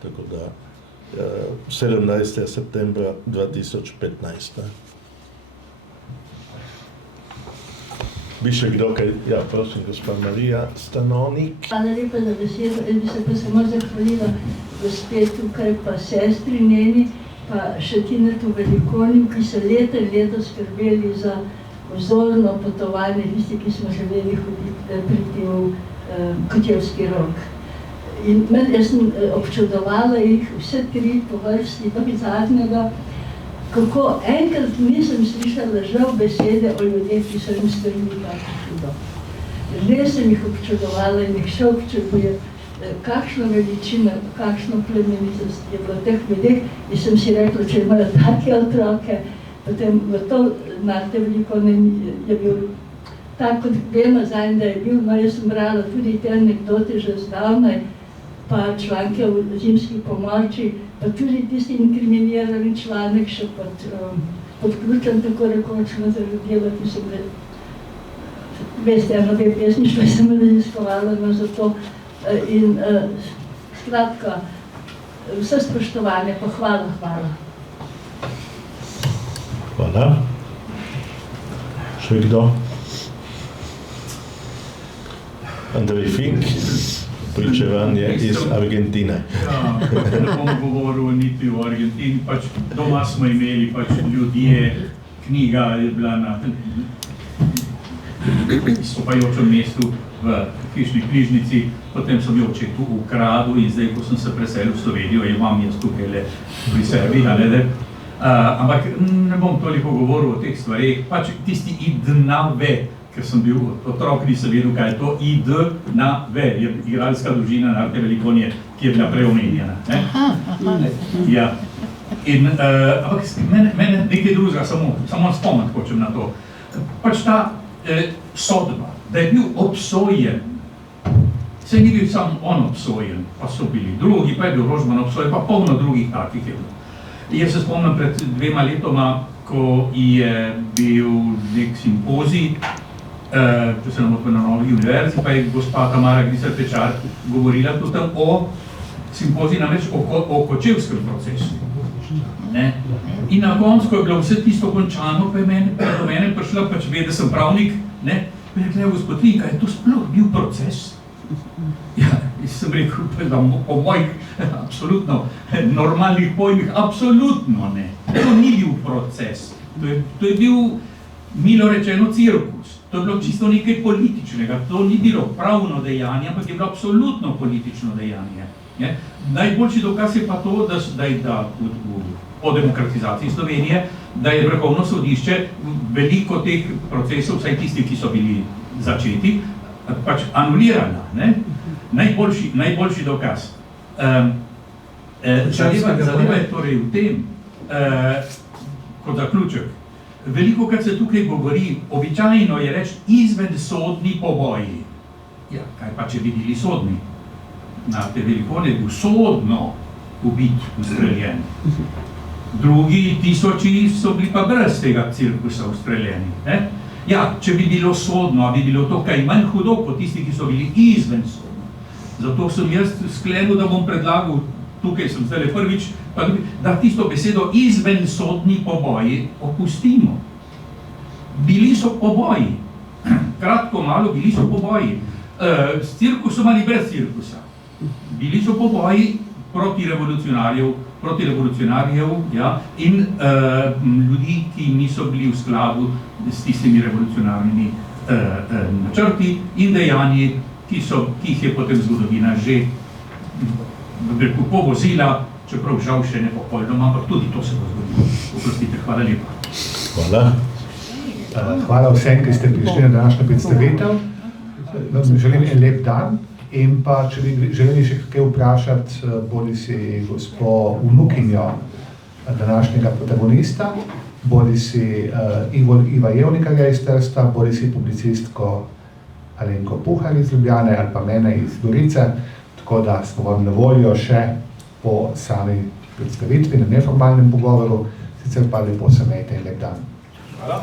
tako da 17. septembra 2015. Bi še kdo kaj? Ja, prosim, gospa Marija Stanovnik. Hvala lepa za besedo. Jaz bi se pa samo zahvalila gospe tukaj, pa sestri njeni, pa še Tinetu Velikonju, ki so leta in leta skrbeli za vzorno potovanje, tisti, ki smo želeli priti v Kočevski Rog. In jaz sem občudovala jih vse tri po vrsti, do zadnjega, kako enkrat nisem slišala žal besede o ljudeh, ki so jim storili tako čudo. Že sem jih občudovala in jih še občudujem, kakšno veličino, kakšno plemenitost je bilo v teh ljudeh. In sem si rekla, če imajo take otroke, potem v to Marte Velikone je bil tak, kot vemo zanj, da je bil, no jaz sem brala tudi te anekdote že zdavnaj, pa članke v Zimski pomorči, pa tudi tisti inkriminirani članek še pod ključem, tako rekoč, zaradi ki sem veste, eno pesništvo sem raziskovala, za to in skratka, vse spoštovanje, pa hvala. Hvala. Še kdo? Andrej Fink, pričevanje iz Argentine. Ja, ne bom govoril niti o Argentini, pač doma smo imeli pač ljudje, knjiga je bila na izstopajočem mestu v hišni knjižnici, potem sem jo očetu ukradel in zdaj, ko sem se preselil v Slovenijo, imam jaz tukaj le pri sebi, ampak ne bom toliko govoril o teh stvareh, pač tisti id na ve, ker sem bil otrok, nisem vedel, kaj je to id na ve, je igralska družina Marte Velikonje, ki je bila preomenjena. Ja. Ampak mene nekaj drugega, samo spomniti hočem na to. Pač ta sodba, da je bil obsojen, se ni bil sam on obsojen, pa so bili drugi, pa je bil Rožman obsojen, pa polno drugih takih je bilo. Jaz se spomnim pred 2 letoma, ko je bil nek simpozij, če se ne motim na Novi univerzi, pa je gospa Tamara Gliser-Pečar govorila tudi o simpoziji, namreč o kočevskem procesu. In na koncu, ko je bilo vse tisto končano, pa je do mene prišla, pač ve, da sem pravnik, pa je rekla, gospod Vinka, je to sploh bil proces? Ja, sem rekel, da po mojih absolutno normalnih pojmih, absolutno ne. To ni bil proces. To je bil, milo rečeno, cirkus. To je bilo čisto nekaj političnega. To ni bilo pravno dejanje, ampak je bilo absolutno politično dejanje. Najboljši dokaz je pa to, da po demokratizaciji Slovenije, da je Vrhovno sodišče veliko teh procesov, vsaj tisti, ki so bili začeti, pač anulirala. Najboljši dokaz. Zadeva je torej v tem, kot zaključek. Velikokrat se tukaj govori, običajno je reči izvensodni poboji. Ja, kaj pa, če bi bili sodni? Na te Velikonje je bil sodno ubit, ustreljen. Drugi tisoči so bili pa brez tega cirkusa ustreljeni. Ja, če bi bilo sodno, bi bilo to kaj manj hudo kot tisti, ki so bili izvensodno. Zato sem jaz sklenil, da bom predlagal, tukaj sem zdaj prvič, da tisto besedo izvensodni poboji opustimo. Bili so poboji, kratko malo bili so poboji, s cirkusom ali brez cirkusa. Bili so poboji proti revolucionarjev in ljudi, ki niso bili v skladu s tistimi revolucionarnimi načrti in dejanji, ki jih je potem zgodovina že povozila, čeprav žal še ne popolnoma, ampak tudi to se bo zgodilo. Oprostite, hvala lepa. Hvala. Hvala vsem, ki ste prišli na današnjo predstavitev. Vam želim en lep dan. In pa, če bi želeli še kaj vprašati, bodi si gospo vnukinjo današnjega protagonista, bodi si Iva Jevnikarja iz Trsta, bodi si publicistko Alenko Puhar iz Ljubljane ali pa mene iz Gorice, tako da smo vam na voljo še po sami predstavitvi, na neformalnem pogovoru, sicer pa lepo se imejte in lep dan. Hvala.